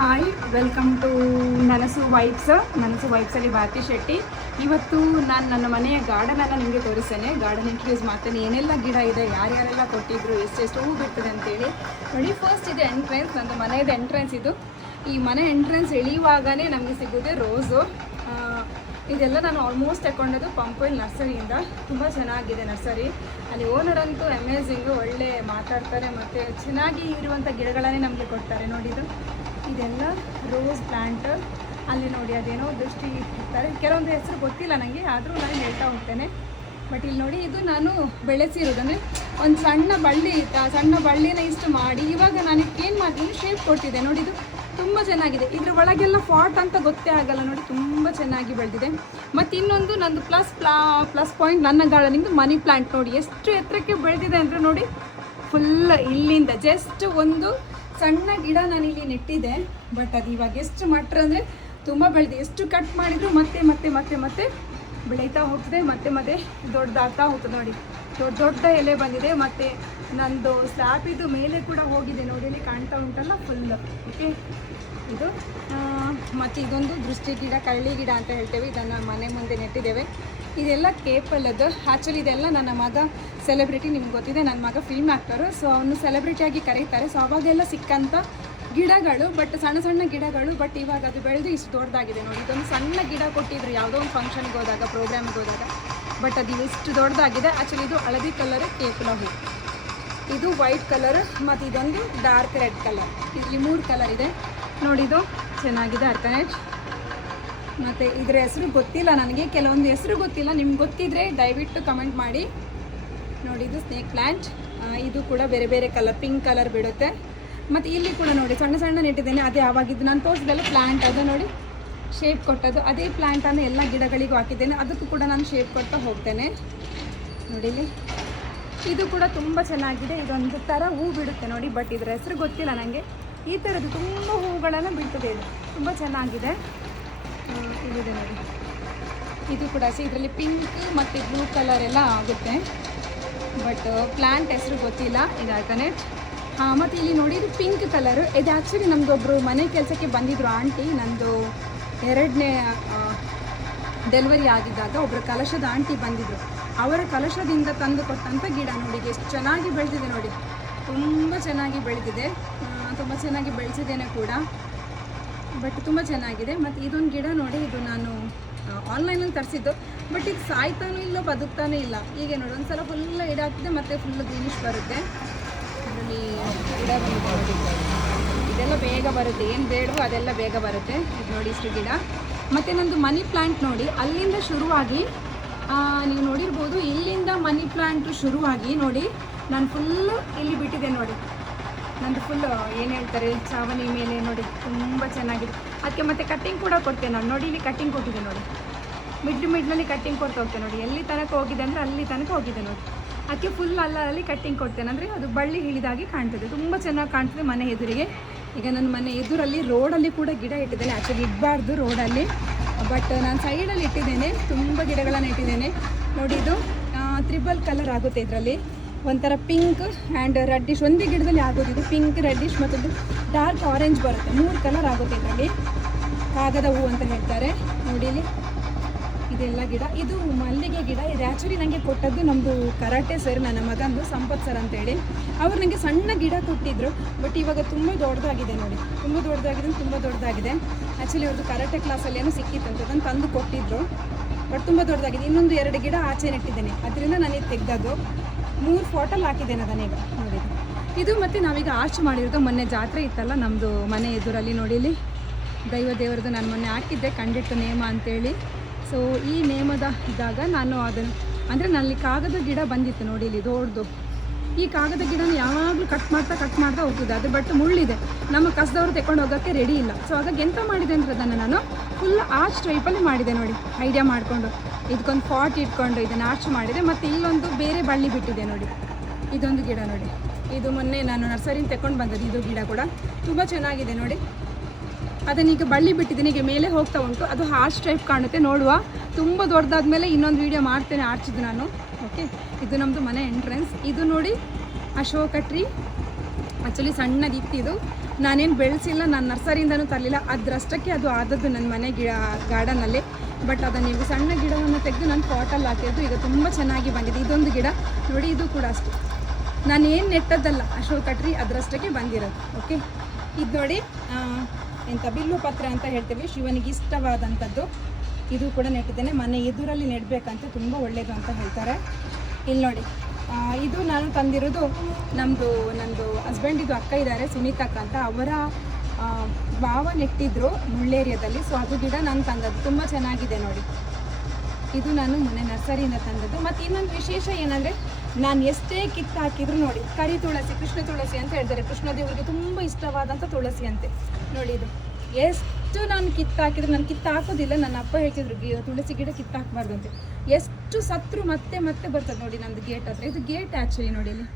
Hi, welcome to ನನಸು ವೈಬ್ಸಲ್ಲಿ ಭಾರತಿ ಶೆಟ್ಟಿ. ಇವತ್ತು ನಾನು ನನ್ನ ಮನೆಯ ಗಾರ್ಡನನ್ನು ನಿಮಗೆ ತೋರಿಸ್ತೇನೆ. ಗಾರ್ಡನ್ ಇಂಟ್ರೊಡ್ಯೂಸ್ ಮಾಡ್ತೇನೆ, ಏನೆಲ್ಲ ಗಿಡ ಇದೆ, ಯಾರ್ಯಾರೆಲ್ಲ ಕೊಟ್ಟಿದ್ರು, ಎಷ್ಟೆಷ್ಟು ಹೂ ಬಿಡ್ತದೆ ಅಂತೇಳಿ ನೋಡಿ. ಫಸ್ಟ್ ಇದು ಎಂಟ್ರೆನ್ಸ್, ನನ್ನ ಮನೆಯದು ಎಂಟ್ರೆನ್ಸ್ ಇದು. ಈ ಮನೆ ಎಂಟ್ರೆನ್ಸ್ ಎಳೆಯುವಾಗಲೇ ನಮಗೆ ಸಿಗೋದೆ ರೋಸು. ಇದೆಲ್ಲ ನಾನು ಆಲ್ಮೋಸ್ಟ್ ತಗೊಂಡದ್ದು ಪಂಪೋಯಿಲ್ ನರ್ಸರಿಯಿಂದ. ತುಂಬ ಚೆನ್ನಾಗಿದೆ ನರ್ಸರಿ. ಅಲ್ಲಿ ಓನರ್ ಅಂತೂ ಅಮೇಝಿಂಗು, ಒಳ್ಳೆ ಮಾತಾಡ್ತಾರೆ ಮತ್ತು ಚೆನ್ನಾಗಿ ಇರುವಂಥ ಗಿಡಗಳನ್ನೇ ನಮಗೆ ಕೊಡ್ತಾರೆ. ನೋಡಿದ್ದು ಇದೆಲ್ಲ ರೋಸ್ ಪ್ಲ್ಯಾಂಟ್. ಅಲ್ಲಿ ನೋಡಿ ಅದೇನೋ ದೃಷ್ಟಿ ಇರ್ತಾರೆ, ಕೆಲವೊಂದು ಹೆಸರು ಗೊತ್ತಿಲ್ಲ ನನಗೆ, ಆದರೂ ನಾನು ಹೇಳ್ತಾ ಹೋಗ್ತೇನೆ. ಬಟ್ ಇಲ್ಲಿ ನೋಡಿ, ಇದು ನಾನು ಬೆಳೆಸಿರೋದು. ಅಂದರೆ ಒಂದು ಸಣ್ಣ ಬಳ್ಳಿ ಇತ್ತು, ಆ ಸಣ್ಣ ಬಳ್ಳಿನ ಇಷ್ಟು ಮಾಡಿ ಇವಾಗ ನಾನು ಏನು ಮಾಡ್ತೀನಿ, ಶೇಪ್ ಕೊಟ್ಟಿದ್ದೆ ನೋಡಿ. ಇದು ತುಂಬ ಚೆನ್ನಾಗಿದೆ. ಇದ್ರ ಒಳಗೆಲ್ಲ ಫಾಟ್ ಅಂತ ಗೊತ್ತೇ ಆಗಲ್ಲ ನೋಡಿ, ತುಂಬ ಚೆನ್ನಾಗಿ ಬೆಳೆದಿದೆ. ಮತ್ತು ಇನ್ನೊಂದು ನಂದು ಪ್ಲಸ್ ಪಾಯಿಂಟ್ ನನ್ನ ಗಾರ್ಡನಿಂಗ್ ಮನಿ ಪ್ಲ್ಯಾಂಟ್. ನೋಡಿ ಎಷ್ಟು ಎತ್ತರಕ್ಕೆ ಬೆಳೆದಿದೆ ಅಂದರೆ ನೋಡಿ, ಫುಲ್ ಇಲ್ಲಿಂದ ಜಸ್ಟ್ ಒಂದು ಸಣ್ಣ ಗಿಡ ನಾನು ಇಲ್ಲಿ ನೆಟ್ಟಿದ್ದೆ. ಬಟ್ ಅದು ಇವಾಗ ಎಷ್ಟು ಮಟ್ರ ಅಂದರೆ ತುಂಬ ಬೆಳೆದಿದೆ. ಎಷ್ಟು ಕಟ್ ಮಾಡಿದ್ರು ಮತ್ತೆ ಮತ್ತೆ ಮತ್ತೆ ಮತ್ತೆ ಬೆಳೀತಾ ಹೋಗ್ತದೆ, ಮತ್ತೆ ಮತ್ತೆ ದೊಡ್ಡದಾಗ್ತಾ ಹೋಗ್ತದೆ. ನೋಡಿ ದೊಡ್ಡ ಎಲೆ ಬಂದಿದೆ. ಮತ್ತು ನಂದು ಸ್ಲ್ಯಾಪಿದು ಮೇಲೆ ಕೂಡ ಹೋಗಿದೆ ನೋಡಿ, ಇಲ್ಲಿ ಕಾಣ್ತಾ ಉಂಟಲ್ಲ ಫುಲ್. ಓಕೆ, ಇದು ಮತ್ತು ಇದೊಂದು ದೃಷ್ಟಿ ಗಿಡ, ಕಳ್ಳಿ ಗಿಡ ಅಂತ ಹೇಳ್ತೇವೆ. ಇದನ್ನು ಮನೆ ಮುಂದೆ ನೆಟ್ಟಿದ್ದೇವೆ. ಇದೆಲ್ಲ ಕೇಪಲ್ಲದು. ಆ್ಯಕ್ಚುಲಿ ಇದೆಲ್ಲ ನನ್ನ ಮಗ ಸೆಲೆಬ್ರಿಟಿ, ನಿಮ್ಗೆ ಗೊತ್ತಿದೆ, ನನ್ನ ಮಗ ಫಿಲ್ಮ್ ಆ್ಯಕ್ಟರು. ಸೊ ಅವನು ಸೆಲೆಬ್ರಿಟಿಯಾಗಿ ಕರೀತಾರೆ. ಸೊ ಅವಾಗೆಲ್ಲ ಸಿಕ್ಕಂಥ ಗಿಡಗಳು, ಬಟ್ ಸಣ್ಣ ಸಣ್ಣ ಗಿಡಗಳು. ಬಟ್ ಇವಾಗ ಅದು ಬೆಳೆದು ಇಷ್ಟು ದೊಡ್ಡದಾಗಿದೆ ನೋಡಿ. ಇದೊಂದು ಸಣ್ಣ ಗಿಡ ಕೊಟ್ಟಿದ್ರು ಯಾವುದೋ ಒಂದು ಫಂಕ್ಷನ್ಗೆ ಹೋದಾಗ, ಪ್ರೋಗ್ರಾಮಿಗೆ ಹೋದಾಗ. ಬಟ್ ಅದು ಇಷ್ಟು ದೊಡ್ಡದಾಗಿದೆ. ಆ್ಯಕ್ಚುಲಿ ಇದು ಹಳದಿ ಕಲರ್ ಕೇಪಲ ಹೂ, ಇದು ವೈಟ್ ಕಲರ್, ಮತ್ತು ಇದೊಂದು ಡಾರ್ಕ್ ರೆಡ್ ಕಲರ್. ಇಲ್ಲಿ 3 ಕಲರ್ ಇದೆ ನೋಡಿ. ಇದು ಚೆನ್ನಾಗಿದೆ, ಅರ್ಕನೇಟ್. ಮತ್ತು ಇದರ ಹೆಸರು ಗೊತ್ತಿಲ್ಲ ನನಗೆ, ಕೆಲವೊಂದು ಹೆಸರು ಗೊತ್ತಿಲ್ಲ. ನಿಮ್ಗೆ ಗೊತ್ತಿದ್ರೆ ದಯವಿಟ್ಟು ಕಮೆಂಟ್ ಮಾಡಿ. ನೋಡಿ ಇದು ಸ್ನೇಕ್ ಪ್ಲ್ಯಾಂಟ್. ಇದು ಕೂಡ ಬೇರೆ ಬೇರೆ ಕಲರ್, ಪಿಂಕ್ ಕಲರ್ ಬಿಡುತ್ತೆ. ಮತ್ತು ಇಲ್ಲಿ ಕೂಡ ನೋಡಿ ಸಣ್ಣ ಸಣ್ಣ ನೆಟ್ಟಿದ್ದೇನೆ. ಅದೇ ಆವಾಗಿದ್ದು ನಾನು ತೋರಿಸಿದೆಲ್ಲ ಪ್ಲ್ಯಾಂಟ್, ಅದು ನೋಡಿ ಶೇಪ್ ಕೊಟ್ಟದ್ದು. ಅದೇ ಪ್ಲ್ಯಾಂಟನ್ನು ಎಲ್ಲ ಗಿಡಗಳಿಗೂ ಹಾಕಿದ್ದೇನೆ. ಅದಕ್ಕೂ ಕೂಡ ನಾನು ಶೇಪ್ ಕೊಡ್ತಾ ಹೋಗ್ತೇನೆ. ನೋಡಿ ಇಲ್ಲಿ ಇದು ಕೂಡ ತುಂಬ ಚೆನ್ನಾಗಿದೆ. ಇದೊಂದು ಥರ ಹೂ ಬಿಡುತ್ತೆ ನೋಡಿ, ಬಟ್ ಇದರ ಹೆಸರು ಗೊತ್ತಿಲ್ಲ ನನಗೆ. ಈ ಥರದ್ದು ತುಂಬ ಹೂಗಳನ್ನು ಬಿಡ್ತದೆ. ಇದು ತುಂಬ ಚೆನ್ನಾಗಿದೆ. ಇದಿದೆ ನೋಡಿ, ಇದು ಕೂಡ ಇದರಲ್ಲಿ ಪಿಂಕ್ ಮತ್ತು ಬ್ಲೂ ಕಲರ್ ಎಲ್ಲ ಆಗುತ್ತೆ. ಬಟ್ ಪ್ಲ್ಯಾಂಟ್ ಹೆಸರು ಗೊತ್ತಿಲ್ಲ. ಇದು ಆರ್ಕನೇಟ್. ಮತ್ತು ಇಲ್ಲಿ ನೋಡಿ, ಇದು ಪಿಂಕ್ ಕಲರು. ಇದು ಆ್ಯಕ್ಚುಲಿ ನಮ್ಮದೊಬ್ಬರು ಮನೆ ಕೆಲಸಕ್ಕೆ ಬಂದಿದ್ದರು ಆಂಟಿ. ನಂದು 2ನೇ ಡೆಲಿವರಿ ಆಗಿದ್ದಾಗ ಒಬ್ಬರು ಕಲಶದ ಆಂಟಿ ಬಂದಿದ್ದರು. ಅವರ ಕಲಶದಿಂದ ತಂದು ಕೊಟ್ಟಂಥ ಗಿಡ ನೋಡಿ, ಎಷ್ಟು ಚೆನ್ನಾಗಿ ಬೆಳೆದಿದೆ ನೋಡಿ. ತುಂಬ ಚೆನ್ನಾಗಿ ಬೆಳೆದಿದೆ, ತುಂಬ ಚೆನ್ನಾಗಿ ಬೆಳೆಸಿದ್ದೇನೆ ಕೂಡ. ಬಟ್ ತುಂಬ ಚೆನ್ನಾಗಿದೆ. ಮತ್ತು ಇದೊಂದು ಗಿಡ ನೋಡಿ, ಇದು ನಾನು ಆನ್ಲೈನಲ್ಲಿ ತರಿಸಿದ್ದು. ಬಟ್ ಇದು ಸಾಯ್ತಾನೂ ಇಲ್ಲ, ಬದುಕ್ತಾನೂ ಇಲ್ಲ. ಹೀಗೆ ನೋಡಿ, ಒಂದು ಸಲ ಫುಲ್ ಇದಾಗ್ತದೆ, ಮತ್ತು ಫುಲ್ ಗ್ರೀನಿಶ್ ಬರುತ್ತೆ. ಇದರಲ್ಲಿ ಗಿಡ ಬಂದಿದೆ ನೋಡಿ. ಇದೆಲ್ಲ ಬೇಗ ಬರುತ್ತೆ, ಏನು ಬೇಡವೋ ಅದೆಲ್ಲ ಬೇಗ ಬರುತ್ತೆ. ಇದು ನೋಡಿ ಇಷ್ಟು ಗಿಡ. ಮತ್ತು ನಂದು ಮನಿ ಪ್ಲ್ಯಾಂಟ್ ನೋಡಿ, ಅಲ್ಲಿಂದ ಶುರುವಾಗಿ ನೀವು ನೋಡಿರ್ಬೋದು, ಇಲ್ಲಿಂದ ಮನಿ ಪ್ಲ್ಯಾಂಟು ಶುರುವಾಗಿ ನೋಡಿ ನಾನು ಫುಲ್ಲು ಇಲ್ಲಿ ಬಿಟ್ಟಿದ್ದೆ ನೋಡಿ. ನಂದು ಫುಲ್ ಏನು ಹೇಳ್ತಾರೆ, ಚಾವಣಿ ಮೇಲೆ ನೋಡಿ, ತುಂಬ ಚೆನ್ನಾಗಿದೆ. ಅದಕ್ಕೆ ಮತ್ತೆ ಕಟ್ಟಿಂಗ್ ಕೂಡ ಕೊಡ್ತೇನೆ ನಾನು. ನೋಡಿ ಇಲ್ಲಿ ಕಟ್ಟಿಂಗ್ ಕೊಟ್ಟಿದೆ ನೋಡಿ, ಮಿಡ್ನಲ್ಲಿ ಕಟ್ಟಿಂಗ್ ಕೊಡ್ತಾ ಹೋಗ್ತೇನೆ ನೋಡಿ. ಎಲ್ಲಿ ತನಕ ಹೋಗಿದೆ ಅಂದರೆ ಅಲ್ಲಿ ತನಕ ಹೋಗಿದೆ ನೋಡಿ. ಅದಕ್ಕೆ ಫುಲ್ ಅಲ್ಲಲ್ಲಿ ಕಟ್ಟಿಂಗ್ ಕೊಡ್ತೇನೆ, ಅಂದರೆ ಅದು ಬಳ್ಳಿ ಹಿಡಿದಾಗಿ ಕಾಣ್ತದೆ. ತುಂಬ ಚೆನ್ನಾಗಿ ಕಾಣ್ತದೆ ಮನೆ ಎದುರಿಗೆ. ಈಗ ನನ್ನ ಮನೆ ಎದುರಲ್ಲಿ ರೋಡಲ್ಲಿ ಕೂಡ ಗಿಡ ಇಟ್ಟಿದ್ದೇನೆ. ಆ್ಯಕ್ಚುಲಿ ಇಡಬಾರ್ದು ರೋಡಲ್ಲಿ, ಬಟ್ ನಾನು ಸೈಡಲ್ಲಿ ಇಟ್ಟಿದ್ದೇನೆ. ತುಂಬ ಗಿಡಗಳನ್ನು ಇಟ್ಟಿದ್ದೇನೆ ನೋಡಿ. ಇದು 3 ಕಲರ್ ಆಗುತ್ತೆ. ಇದರಲ್ಲಿ ಒಂಥರ ಪಿಂಕ್ ಆ್ಯಂಡ್ ರೆಡ್ಡಿಶ್ ಒಂದೇ ಗಿಡದಲ್ಲಿ ಆಗೋದು. ಇದು ಪಿಂಕ್, ರೆಡ್ಡಿಶ್ ಮತ್ತು ಡಾರ್ಕ್ ಆರೆಂಜ್ ಬರುತ್ತೆ. 3 ಕಲರ್ ಆಗುತ್ತೆ ಇದರಲ್ಲಿ. ಕಾಗದ ಹೂ ಅಂತ ಹೇಳ್ತಾರೆ ನೋಡಿ. ಇಲ್ಲಿ ಇದೆಲ್ಲ ಗಿಡ. ಇದು ಮಲ್ಲಿಗೆ ಗಿಡ. ಇದು ಆ್ಯಕ್ಚುಲಿ ನನಗೆ ಕೊಟ್ಟದ್ದು ನಮ್ಮದು ಕರಾಟೆ ಸರ್, ನನ್ನ ಮಗಂದು ಸಂಪತ್ ಸರ್ ಅಂತೇಳಿ. ಅವರು ನನಗೆ ಸಣ್ಣ ಗಿಡ ಕೊಟ್ಟಿದ್ದರು. ಬಟ್ ಇವಾಗ ತುಂಬ ದೊಡ್ಡದಾಗಿದೆ ನೋಡಿ, ತುಂಬ ದೊಡ್ಡದಾಗಿದೆ. ಆ್ಯಕ್ಚುಲಿ ಅವ್ರದ್ದು ಕರಾಟೆ ಕ್ಲಾಸಲ್ಲಿ ಏನೋ ಸಿಕ್ಕಿತ್ತಂತ, ಅದನ್ನು ತಂದು ಕೊಟ್ಟಿದ್ದರು. ಬಟ್ ತುಂಬ ದೊಡ್ಡದಾಗಿದೆ. ಇನ್ನೊಂದು 2 ಗಿಡ ಆಚೆ ನೆಟ್ಟಿದ್ದೇನೆ, ಅದರಿಂದ ನನಗೆ ತೆಗೆದದ್ದು. 3 ಫೋಟೋಲ್ಲಿ ಹಾಕಿದ್ದೇನೆ ಅದನ್ನೀಗ ನೋಡಿ. ಇದು ಮತ್ತು ನಾವೀಗ ಆರ್ಚ್ ಮಾಡಿರೋದು. ಮೊನ್ನೆ ಜಾತ್ರೆ ಇತ್ತಲ್ಲ ನಮ್ಮದು ಮನೆ ಎದುರಲ್ಲಿ ನೋಡಿ. ಇಲ್ಲಿ ದೇವರದ್ದು ನಾನು ಮೊನ್ನೆ ಹಾಕಿದ್ದೆ, ಕಂಡಿಟ್ಟು ನೇಮ ಅಂತೇಳಿ. ಸೊ ಈ ನೇಮದ ಇದ್ದಾಗ ನಾನು ಅದನ್ನು, ಅಂದರೆ ನಲ್ಲಿ ಕಾಗದ ಗಿಡ ಬಂದಿತ್ತು ನೋಡಿ ಇಲ್ಲಿ ದೊಡ್ಡದು. ಈ ಕಾಗದ ಗಿಡನ ಯಾವಾಗಲೂ ಕಟ್ ಮಾಡ್ತಾ ಹೋಗ್ತದೆ ಅದು. ಬಟ್ ಮುಳ್ಳಿದೆ, ನಮ್ಮ ಕಸದವರು ತೆಕೊಂಡು ಹೋಗೋಕ್ಕೆ ರೆಡಿ ಇಲ್ಲ. ಸೊ ಹಾಗಾಗಿ ಎಂತ ಮಾಡಿದೆ ಅಂದರೆ ಅದನ್ನು ನಾನು ಫುಲ್ ಆರ್ಚ್ ಟೈಪಲ್ಲಿ ಮಾಡಿದೆ ನೋಡಿ, ಐಡಿಯಾ ಮಾಡಿಕೊಂಡು. ಇದಕ್ಕೊಂದು ಪಾಟ್ ಇಟ್ಕೊಂಡು ಇದನ್ನು ಆರ್ಚ್ ಮಾಡಿದೆ. ಮತ್ತು ಇಲ್ಲೊಂದು ಬೇರೆ ಬಳ್ಳಿ ಬಿಟ್ಟಿದೆ ನೋಡಿ. ಇದೊಂದು ಗಿಡ ನೋಡಿ, ಇದು ಮೊನ್ನೆ ನಾನು ನರ್ಸರಿಯಿಂದ ತೆಕೊಂಡು ಬಂದದ್ದು. ಇದು ಗಿಡ ಕೂಡ ತುಂಬ ಚೆನ್ನಾಗಿದೆ ನೋಡಿ. ಅದನ್ನೀಗ ಬಳ್ಳಿ ಬಿಟ್ಟಿದ್ದೀನಿ, ಈಗ ಮೇಲೆ ಹೋಗ್ತಾ ಉಂಟು. ಅದು ಆರ್ಚ್ ಟೈಪ್ ಕಾಣುತ್ತೆ, ನೋಡುವ. ತುಂಬ ದೊಡ್ಡದಾದ್ಮೇಲೆ ಇನ್ನೊಂದು ವೀಡಿಯೋ ಮಾಡ್ತೇನೆ ಆರ್ಚಿದ್ದು ನಾನು. ಓಕೆ, ಇದು ನಮ್ಮದು ಮನೆ ಎಂಟ್ರೆನ್ಸ್. ಇದು ನೋಡಿ ಅಶೋಕ ಟ್ರೀ. ಆ್ಯಕ್ಚುಲಿ ಸಣ್ಣದಿತ್ತಿದು, ನಾನೇನು ಬೆಳೆಸಿಲ್ಲ, ನಾನು ನರ್ಸರಿಯಿಂದನೂ ತರಲಿಲ್ಲ, ಅದರಷ್ಟಕ್ಕೆ ಅದು ಆದದ್ದು ನನ್ನ ಮನೆ ಗಾರ್ಡನಲ್ಲಿ. ಬಟ್ ಅದನ್ನು ನೀವು ಸಣ್ಣ ಗಿಡವನ್ನು ತೆಗೆದು ನಾನು ಪಾಟಲ್ಲಿ ಹಾಕಿದ್ದು, ಈಗ ತುಂಬ ಚೆನ್ನಾಗಿ ಬಂದಿದೆ. ಇದೊಂದು ಗಿಡ ನೋಡಿ, ಇದು ಕೂಡ ಅಷ್ಟೇ, ನಾನು ಏನು ನೆಟ್ಟದ್ದಲ್ಲ, ಅಶೋಕ ಟ್ರೀ ಅದರಷ್ಟಕ್ಕೆ ಬಂದಿರೋದು. ಓಕೆ, ಇದು ನೋಡಿ ಎಂಥ ಬಿಲ್ವ ಪತ್ರ ಅಂತ ಹೇಳ್ತೀವಿ, ಶಿವನಿಗೆ ಇಷ್ಟವಾದಂಥದ್ದು. ಇದು ಕೂಡ ನೆಟ್ಟಿದ್ದೇನೆ, ಮನೆ ಎದುರಲ್ಲಿ ನೆಡಬೇಕಂತ, ತುಂಬ ಒಳ್ಳೆಯದು ಅಂತ ಹೇಳ್ತಾರೆ. ಇಲ್ಲಿ ನೋಡಿ, ಇದು ನಾನು ತಂದಿರೋದು ನಂದು ಹಸ್ಬೆಂಡಿದು ಅಕ್ಕ ಇದ್ದಾರೆ, ಸುನೀತಕ್ಕ ಅಂತ, ಅವರ ಭಾವ ನೆಟ್ಟಿದ್ರು ಮುಳ್ಳೇರಿಯಾದಲ್ಲಿ. ಸೊ ಅದು ಗಿಡ ನಾನು ತಂದದ್ದು, ತುಂಬ ಚೆನ್ನಾಗಿದೆ ನೋಡಿ. ಇದು ನಾನು ಮೊನ್ನೆ ನರ್ಸರಿಯಿಂದ ತಂದದ್ದು. ಮತ್ತು ಇನ್ನೊಂದು ವಿಶೇಷ ಏನಂದರೆ, ನಾನು ಎಷ್ಟೇ ಕಿತ್ತು ಹಾಕಿದ್ರು ನೋಡಿ, ಕರಿ ತುಳಸಿ, ಕೃಷ್ಣ ತುಳಸಿ ಅಂತ ಹೇಳ್ತಾರೆ, ಕೃಷ್ಣದೇವರಿಗೆ ತುಂಬ ಇಷ್ಟವಾದಂಥ ತುಳಸಿ ಅಂತೆ ನೋಡಿ. ಇದು ಎಷ್ಟು ನಾನು ಕಿತ್ತು ಹಾಕಿದ್ರು, ನಾನು ಕಿತ್ತು ಹಾಕೋದಿಲ್ಲ, ನನ್ನ ಅಪ್ಪ ಹೇಳ್ತಿದ್ರು ತುಳಸಿ ಗಿಡ ಕಿತ್ತು ಹಾಕಬಾರ್ದು ಅಂತ. ಎಷ್ಟು ಸತ್ರು ಮತ್ತೆ ಮತ್ತೆ ಬರ್ತದೆ ನೋಡಿ ನಮ್ಮದು ಗೇಟ್ ಹತ್ರ. ಇದು ಗೇಟ್ ಆ್ಯಕ್ಚುಲಿ ನೋಡಿ, ಇಲ್ಲಿ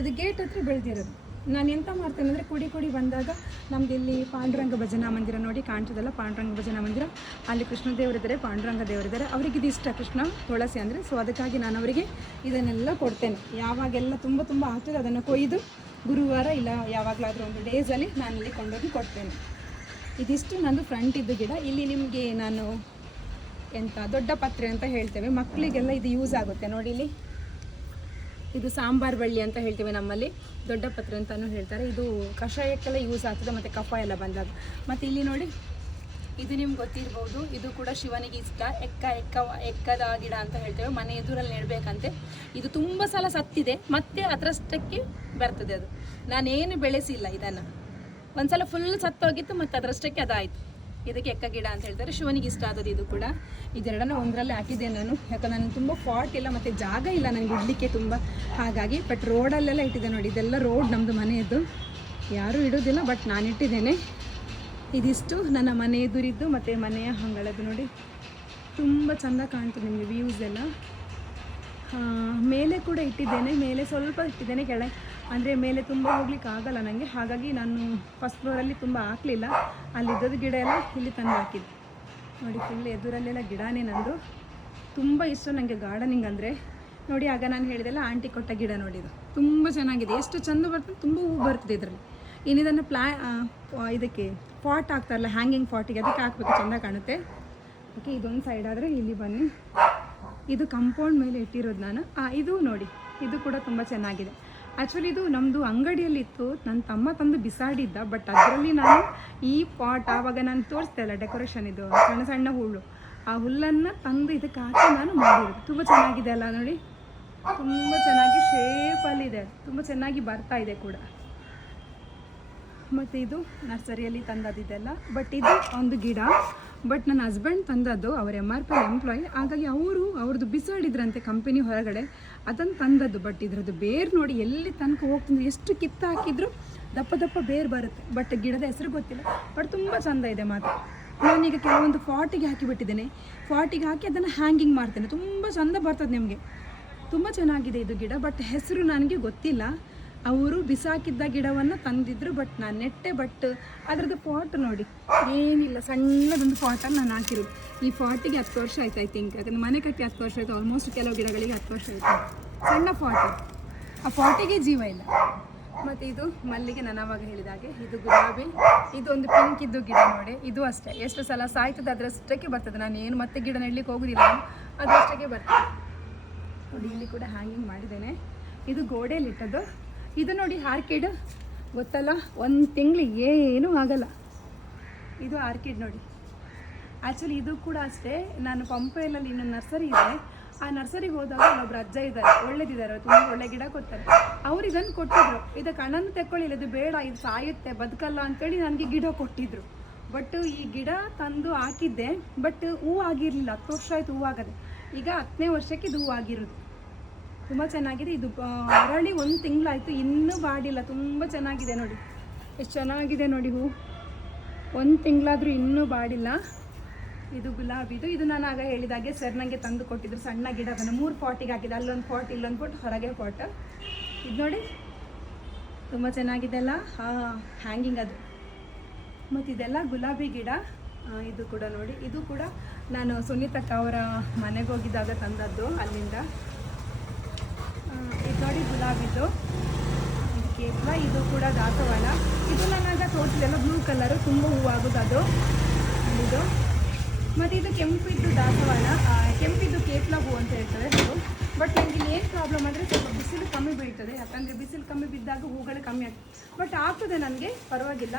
ಇದು ಗೇಟ್ ಹತ್ರ ಬೆಳೆದಿರೋದು. ನಾನು ಎಂತ ಮಾಡ್ತೇನೆ ಅಂದರೆ, ಕುಡಿ ಬಂದಾಗ ನಮ್ದು ಇಲ್ಲಿ ಪಾಂಡುರಂಗ ಭಜನಾ ಮಂದಿರ ನೋಡಿ ಕಾಣ್ತದಲ್ಲ, ಪಾಂಡುರಂಗ ಭಜನಾ ಮಂದಿರ, ಅಲ್ಲಿ ಕೃಷ್ಣ ದೇವರಿದ್ದಾರೆ, ಪಾಂಡುರಂಗ ದೇವರಿದ್ದಾರೆ. ಅವರಿಗೆ ಇದು ಇಷ್ಟ, ಕೃಷ್ಣ ತುಳಸಿ ಅಂದರೆ. ಸೊ ಅದಕ್ಕಾಗಿ ನಾನು ಅವರಿಗೆ ಇದನ್ನೆಲ್ಲ ಕೊಡ್ತೇನೆ. ಯಾವಾಗೆಲ್ಲ ತುಂಬ ಆಗ್ತದೆ ಅದನ್ನು ಕೊಯ್ದು ಗುರುವಾರ ಇಲ್ಲ ಯಾವಾಗಲಾದರೂ ಒಂದು ಡೇಸಲ್ಲಿ ನಾನು ಇಲ್ಲಿ ಕೊಂಡೋಗಿ ಕೊಡ್ತೇನೆ. ಇದಿಷ್ಟು ನಂದು ಫ್ರಂಟ್ ಇದ್ದು ಗಿಡ. ಇಲ್ಲಿ ನಿಮಗೆ ನಾನು ದೊಡ್ಡ ಪತ್ರೆ ಅಂತ ಹೇಳ್ತೇವೆ, ಮಕ್ಕಳಿಗೆಲ್ಲ ಇದು ಯೂಸ್ ಆಗುತ್ತೆ ನೋಡಿ. ಇಲ್ಲಿ ಇದು ಸಾಂಬಾರು ಬಳ್ಳಿ ಅಂತ ಹೇಳ್ತೀವಿ ನಮ್ಮಲ್ಲಿ, ದೊಡ್ಡ ಪತ್ರೆ ಅಂತಲೂ ಹೇಳ್ತಾರೆ. ಇದು ಕಷಾಯಕ್ಕೆಲ್ಲ ಯೂಸ್ ಆಗ್ತದೆ, ಮತ್ತು ಕಫ ಎಲ್ಲ ಬಂದಾಗ. ಮತ್ತು ಇಲ್ಲಿ ನೋಡಿ, ಇದು ನಿಮ್ಗೆ ಗೊತ್ತಿರ್ಬೋದು, ಇದು ಕೂಡ ಶಿವನಿಗೆ ಇಷ್ಟ, ಎಕ್ಕದ ಗಿಡ ಅಂತ ಹೇಳ್ತೇವೆ, ಮನೆ ಎದುರಲ್ಲಿ ನೆಡಬೇಕಂತೆ. ಇದು ತುಂಬ ಸಲ ಸತ್ತಿದೆ, ಮತ್ತೆ ಅದರಷ್ಟಕ್ಕೆ ಬರ್ತದೆ. ಅದು ನಾನೇನು ಬೆಳೆಸಿಲ್ಲ, ಇದನ್ನು ಒಂದ್ಸಲ ಫುಲ್ ಸತ್ತೋಗಿತ್ತು, ಮತ್ತು ಅದರಷ್ಟಕ್ಕೆ ಅದಾಯಿತು. ಇದಕ್ಕೆ ಎಕ್ಕ ಗಿಡ ಅಂತ ಹೇಳ್ತಾರೆ, ಶಿವನಿಗೆ ಇಷ್ಟ ಆದದ್ದು. ಇದು ಕೂಡ ಇದೆರಡನ್ನ ಒಂದರಲ್ಲೇ ಹಾಕಿದ್ದೆ ನಾನು, ಯಾಕಂದ್ರೆ ನನಗೆ ತುಂಬ ಫಾಟ್ ಇಲ್ಲ ಮತ್ತು ಜಾಗ ಇಲ್ಲ ನನಗೆ ಇಡಲಿಕ್ಕೆ ತುಂಬ, ಹಾಗಾಗಿ. ಬಟ್ ರೋಡಲ್ಲೆಲ್ಲ ಇಟ್ಟಿದ್ದೆ ನೋಡಿ, ಇದೆಲ್ಲ ರೋಡ್ ನಮ್ಮದು ಮನೆಯದ್ದು, ಯಾರೂ ಇಡೋದಿಲ್ಲ, ಬಟ್ ನಾನು ಇಟ್ಟಿದ್ದೇನೆ. ಇದಿಷ್ಟು ನನ್ನ ಮನೆ ಎದುರಿದ್ದು ಮತ್ತು ಮನೆಯ ಅಂಗಳದ್ದು ನೋಡಿ, ತುಂಬ ಚೆಂದ ಕಾಣ್ತದೆ ನಿಮಗೆ ವ್ಯೂಸ್ ಎಲ್ಲ. ಮೇಲೆ ಕೂಡ ಇಟ್ಟಿದ್ದೇನೆ, ಮೇಲೆ ಸ್ವಲ್ಪ ಇಟ್ಟಿದ್ದೇನೆ, ಕೆಳಗೆ ಅಂದರೆ ಮೇಲೆ ತುಂಬ ಹೋಗ್ಲಿಕ್ಕೆ ಆಗಲ್ಲ ನನಗೆ, ಹಾಗಾಗಿ ನಾನು ಫಸ್ಟ್ ಫ್ಲೋರಲ್ಲಿ ತುಂಬ ಹಾಕಲಿಲ್ಲ. ಅಲ್ಲಿದ್ದದ್ದು ಗಿಡ ಎಲ್ಲ ಇಲ್ಲಿ ತಂದು ಹಾಕಿದ್ದೆ ನೋಡಿ. ಫುಲ್ ಎದುರಲ್ಲೆಲ್ಲ ಗಿಡನೇ ನಂದು. ತುಂಬ ಇಷ್ಟ ನನಗೆ ಗಾರ್ಡನಿಂಗ್ ಅಂದರೆ ನೋಡಿ. ಆಗ ನಾನು ಹೇಳಿದೆಲ್ಲ ಆಂಟಿ ಕೊಟ್ಟ ಗಿಡ ನೋಡಿ, ಇದು ತುಂಬ ಚೆನ್ನಾಗಿದೆ, ಎಷ್ಟು ಚೆಂದ ಬರ್ತದೆ, ತುಂಬ ಹೂವು ಬರ್ತದೆ ಇದರಲ್ಲಿ. ಇನ್ನಿದನ್ನು ಇದಕ್ಕೆ ಪಾಟ್ ಹಾಕ್ತಾರಲ್ಲ, ಹ್ಯಾಂಗಿಂಗ್ ಪಾಟಿಗೆ, ಅದಕ್ಕೆ ಹಾಕಬೇಕು, ಚೆಂದ ಕಾಣುತ್ತೆ. ಓಕೆ, ಇದೊಂದು ಸೈಡ್ ಆದರೆ ಇಲ್ಲಿ ಬನ್ನಿ, ಇದು ಕಂಪೌಂಡ್ ಮೇಲೆ ಇಟ್ಟಿರೋದು ನಾನು. ಇದು ನೋಡಿ, ಇದು ಕೂಡ ತುಂಬ ಚೆನ್ನಾಗಿದೆ. ಆ್ಯಕ್ಚುಲಿ ಇದು ನಮ್ಮದು ಅಂಗಡಿಯಲ್ಲಿತ್ತು, ನನ್ನ ತಮ್ಮ ತಂದು ಬಿಸಾಡಿದ್ದ. ಬಟ್ ಅದರಲ್ಲಿ ನಾನು ಈ ಪಾಟ್ ಆವಾಗ ನಾನು ತೋರಿಸ್ತಾ ಇಲ್ಲ, ಡೆಕೋರೇಷನ್ ಇದು ಸಣ್ಣ ಸಣ್ಣ ಹುಲ್ಲು, ಆ ಹುಲ್ಲನ್ನು ತಂದು ಇದಕ್ಕೆ ಹಾಕಿ ನಾನು ಮಾಡಿರೋದು. ತುಂಬ ಚೆನ್ನಾಗಿದೆ ಅಲ್ಲ ನೋಡಿ, ತುಂಬ ಚೆನ್ನಾಗಿ ಶೇಪಲ್ಲಿದೆ, ತುಂಬ ಚೆನ್ನಾಗಿ ಬರ್ತಾ ಇದೆ ಕೂಡ. ಮತ್ತು ಇದು ನರ್ಸರಿಯಲ್ಲಿ ತಂದದ್ದಿದೆಲ್ಲ. ಬಟ್ ಇದು ಒಂದು ಗಿಡ, ಬಟ್ ನನ್ನ ಹಸ್ಬೆಂಡ್ ತಂದದ್ದು, ಅವ್ರ MRP ಎಂಪ್ಲಾಯಿ, ಹಾಗಾಗಿ ಅವ್ರದ್ದು ಬಿಸಾಡಿದ್ರಂತೆ ಕಂಪನಿ ಹೊರಗಡೆ, ಅದನ್ನು ತಂದದ್ದು. ಬಟ್ ಇದರದ್ದು ಬೇರು ನೋಡಿ ಎಲ್ಲಿ ತನಕ ಹೋಗ್ತದೆ, ಎಷ್ಟು ಕಿತ್ತು ಹಾಕಿದ್ರು ದಪ್ಪ ಬೇರು ಬರುತ್ತೆ. ಬಟ್ ಗಿಡದ ಹೆಸರು ಗೊತ್ತಿಲ್ಲ, ಬಟ್ ತುಂಬ ಚೆಂದ ಇದೆ ಮಾತ್ರ. ನಾನೀಗ ಕೆಲವೊಂದು ಫಾಟಿಗೆ ಹಾಕಿಬಿಟ್ಟಿದ್ದೇನೆ, ಫಾಟಿಗೆ ಹಾಕಿ ಅದನ್ನು ಹ್ಯಾಂಗಿಂಗ್ ಮಾಡ್ತೇನೆ, ತುಂಬ ಚೆಂದ ಬರ್ತದೆ ನಿಮಗೆ, ತುಂಬ ಚೆನ್ನಾಗಿದೆ ಇದು ಗಿಡ. ಬಟ್ ಹೆಸರು ನನಗೆ ಗೊತ್ತಿಲ್ಲ. ಅವರು ಬಿಸಾಕಿದ್ದ ಗಿಡವನ್ನು ತಂದಿದ್ರು, ಬಟ್ ನಾನು ನೆಟ್ಟೆ. ಬಟ್ ಅದರದ್ದು ಪಾಟ್ ನೋಡಿ, ಏನಿಲ್ಲ, ಸಣ್ಣದೊಂದು ಪಾಟನ್ನು ನಾನು ಹಾಕಿರೋದು. ಈ ಪಾಟಿಗೆ 10 ವರ್ಷ ಆಯ್ತು, ಐ ಥಿಂಕ್. ಯಾಕಂದರೆ ಮನೆ ಕಟ್ಟಿ 10 ವರ್ಷ ಆಯಿತು, ಆಲ್ಮೋಸ್ಟ್ ಕೆಲವು ಗಿಡಗಳಿಗೆ 10 ವರ್ಷ ಆಯಿತು. ಸಣ್ಣ ಪಾಟ್, ಆ ಪಾಟಿಗೆ ಜೀವ ಇಲ್ಲ. ಮತ್ತು ಇದು ಮಲ್ಲಿಗೆ, ನಾನು ಆವಾಗ ಹೇಳಿದ ಹಾಗೆ. ಇದು ಗುಲಾಬಿ, ಇದೊಂದು ಪಿಂಕ್ ಇದ್ದು ಗಿಡ ನೋಡಿ, ಇದು ಅಷ್ಟೇ, ಎಷ್ಟು ಸಲ ಸಾಯ್ತದೆ ಅದರಷ್ಟಕ್ಕೆ ಬರ್ತದೆ. ನಾನು ಏನು ಮತ್ತೆ ಗಿಡ ನೆಡಲಿಕ್ಕೆ ಹೋಗೋದಿಲ್ಲ, ಅದರಷ್ಟಕ್ಕೆ ಬರ್ತದೆ ನೋಡಿ. ಇಲ್ಲಿ ಕೂಡ ಹ್ಯಾಂಗಿಂಗ್ ಮಾಡಿದ್ದೇನೆ. ಇದು ಗೋಡೆಯಲ್ಲಿಟ್ಟದ್ದು. ಇದು ನೋಡಿ ಆರ್ಕಿಡ್, ಗೊತ್ತಲ್ಲ, 1 ತಿಂಗಳು ಏನೂ ಆಗಲ್ಲ. ಇದು ಆರ್ಕಿಡ್ ನೋಡಿ. ಆ್ಯಕ್ಚುಲಿ ಇದು ಕೂಡ ಅಷ್ಟೇ, ನಾನು ಪಂಪೆಯಲ್ಲಿ ಇನ್ನೊಂದು ನರ್ಸರಿ ಇದೆ, ಆ ನರ್ಸರಿಗೆ ಹೋದಾಗ ಒಬ್ಬರು ಅಜ್ಜ ಇದ್ದಾರೆ, ಒಳ್ಳೇದಿದ್ದಾರೆ, ತುಂಬ ಒಳ್ಳೆ ಗಿಡ ಕೊಡ್ತಾರೆ. ಅವ್ರು ಇದನ್ನು ಕೊಟ್ಟಿದ್ರು, ಇದಕ್ಕೆ ಹಣ್ಣನ್ನು ತೆಕ್ಕೊಳ್ಳಿಲ್ಲ, ಇದು ಬೇಡ, ಇದು ಸಾಯುತ್ತೆ, ಬದುಕಲ್ಲ ಅಂತೇಳಿ ನನಗೆ ಗಿಡ ಕೊಟ್ಟಿದ್ರು. ಬಟ್ ಈ ಗಿಡ ತಂದು ಹಾಕಿದ್ದೆ, ಬಟ್ ಹೂವು ಆಗಿರಲಿಲ್ಲ. 10 ವರ್ಷ ಆಯಿತು ಹೂವು ಆಗದೆ, ಈಗ 10ನೇ ವರ್ಷಕ್ಕೆ ಇದು ಹೂವು ಆಗಿರೋದು. ತುಂಬ ಚೆನ್ನಾಗಿದೆ. ಇದು ಅರಳಿ 1 ತಿಂಗಳಾಯಿತು, ಇನ್ನೂ ಬಾಡಿಲ್ಲ, ತುಂಬ ಚೆನ್ನಾಗಿದೆ ನೋಡಿ, ಎಷ್ಟು ಚೆನ್ನಾಗಿದೆ ನೋಡಿ ಹೂ. 1 ತಿಂಗಳಾದರೂ ಇನ್ನೂ ಬಾಡಿಲ್ಲ. ಇದು ಗುಲಾಬಿದು, ಇದು ನಾನು ಆಗ ಹೇಳಿದಾಗೆ ಸರ್ ನನಗೆ ತಂದು ಕೊಟ್ಟಿದ್ರು, ಸಣ್ಣ ಗಿಡ. ಅದನ್ನು 3 ಪಾಟಿಗೆ ಹಾಕಿದೆ, ಅಲ್ಲೊಂದು ಪಾಟ್, ಇಲ್ಲೊಂದು ಪಾಟ್, ಹೊರಗೆ ಪಾಟ್. ಇದು ನೋಡಿ ತುಂಬ ಚೆನ್ನಾಗಿದೆ ಅಲ್ಲ, ಹ್ಯಾಂಗಿಂಗ್ ಅದು. ಮತ್ತು ಇದೆಲ್ಲ ಗುಲಾಬಿ ಗಿಡ. ಇದು ಕೂಡ ನೋಡಿ, ಇದು ಕೂಡ ನಾನು ಸುನೀತಕ್ಕ ಅವರ ಮನೆಗೆ ಹೋಗಿದ್ದಾಗ ತಂದದ್ದು ಅಲ್ಲಿಂದ. ಇದು ನೋಡಿ ಗುಲಾಬಿದು, ಇದಕ್ಕೆ ಕೇಸರ, ಇದು ಕೂಡ ದಾಸವಾಳ. ಇದು ನಾನಾಗ ತೋರಿಸಿದೆಲ್ಲ ಬ್ಲೂ ಕಲರು, ತುಂಬ ಹೂವು ಆಗೋದು ಅದು ಇದು. ಮತ್ತು ಇದು ಕೆಂಪಿದ್ದು ದಾಸವಾಳ, ಕೆಂಪಿದ್ದು ಕೇಸರ ಹೂ ಅಂತ ಹೇಳ್ತಾರೆ ಅದು. ಬಟ್ ನನಗೆ ಏನು ಪ್ರಾಬ್ಲಮ್ ಅಂದರೆ ಸ್ವಲ್ಪ ಬಿಸಿಲು ಕಮ್ಮಿ ಬೀಳ್ತದೆ, ಯಾಕಂದರೆ ಬಿಸಿಲು ಕಮ್ಮಿ ಬಿದ್ದಾಗ ಹೂಗಳು ಕಮ್ಮಿ ಆಗ್ತದೆ. ಬಟ್ ಆಗ್ತದೆ ನನಗೆ, ಪರವಾಗಿಲ್ಲ.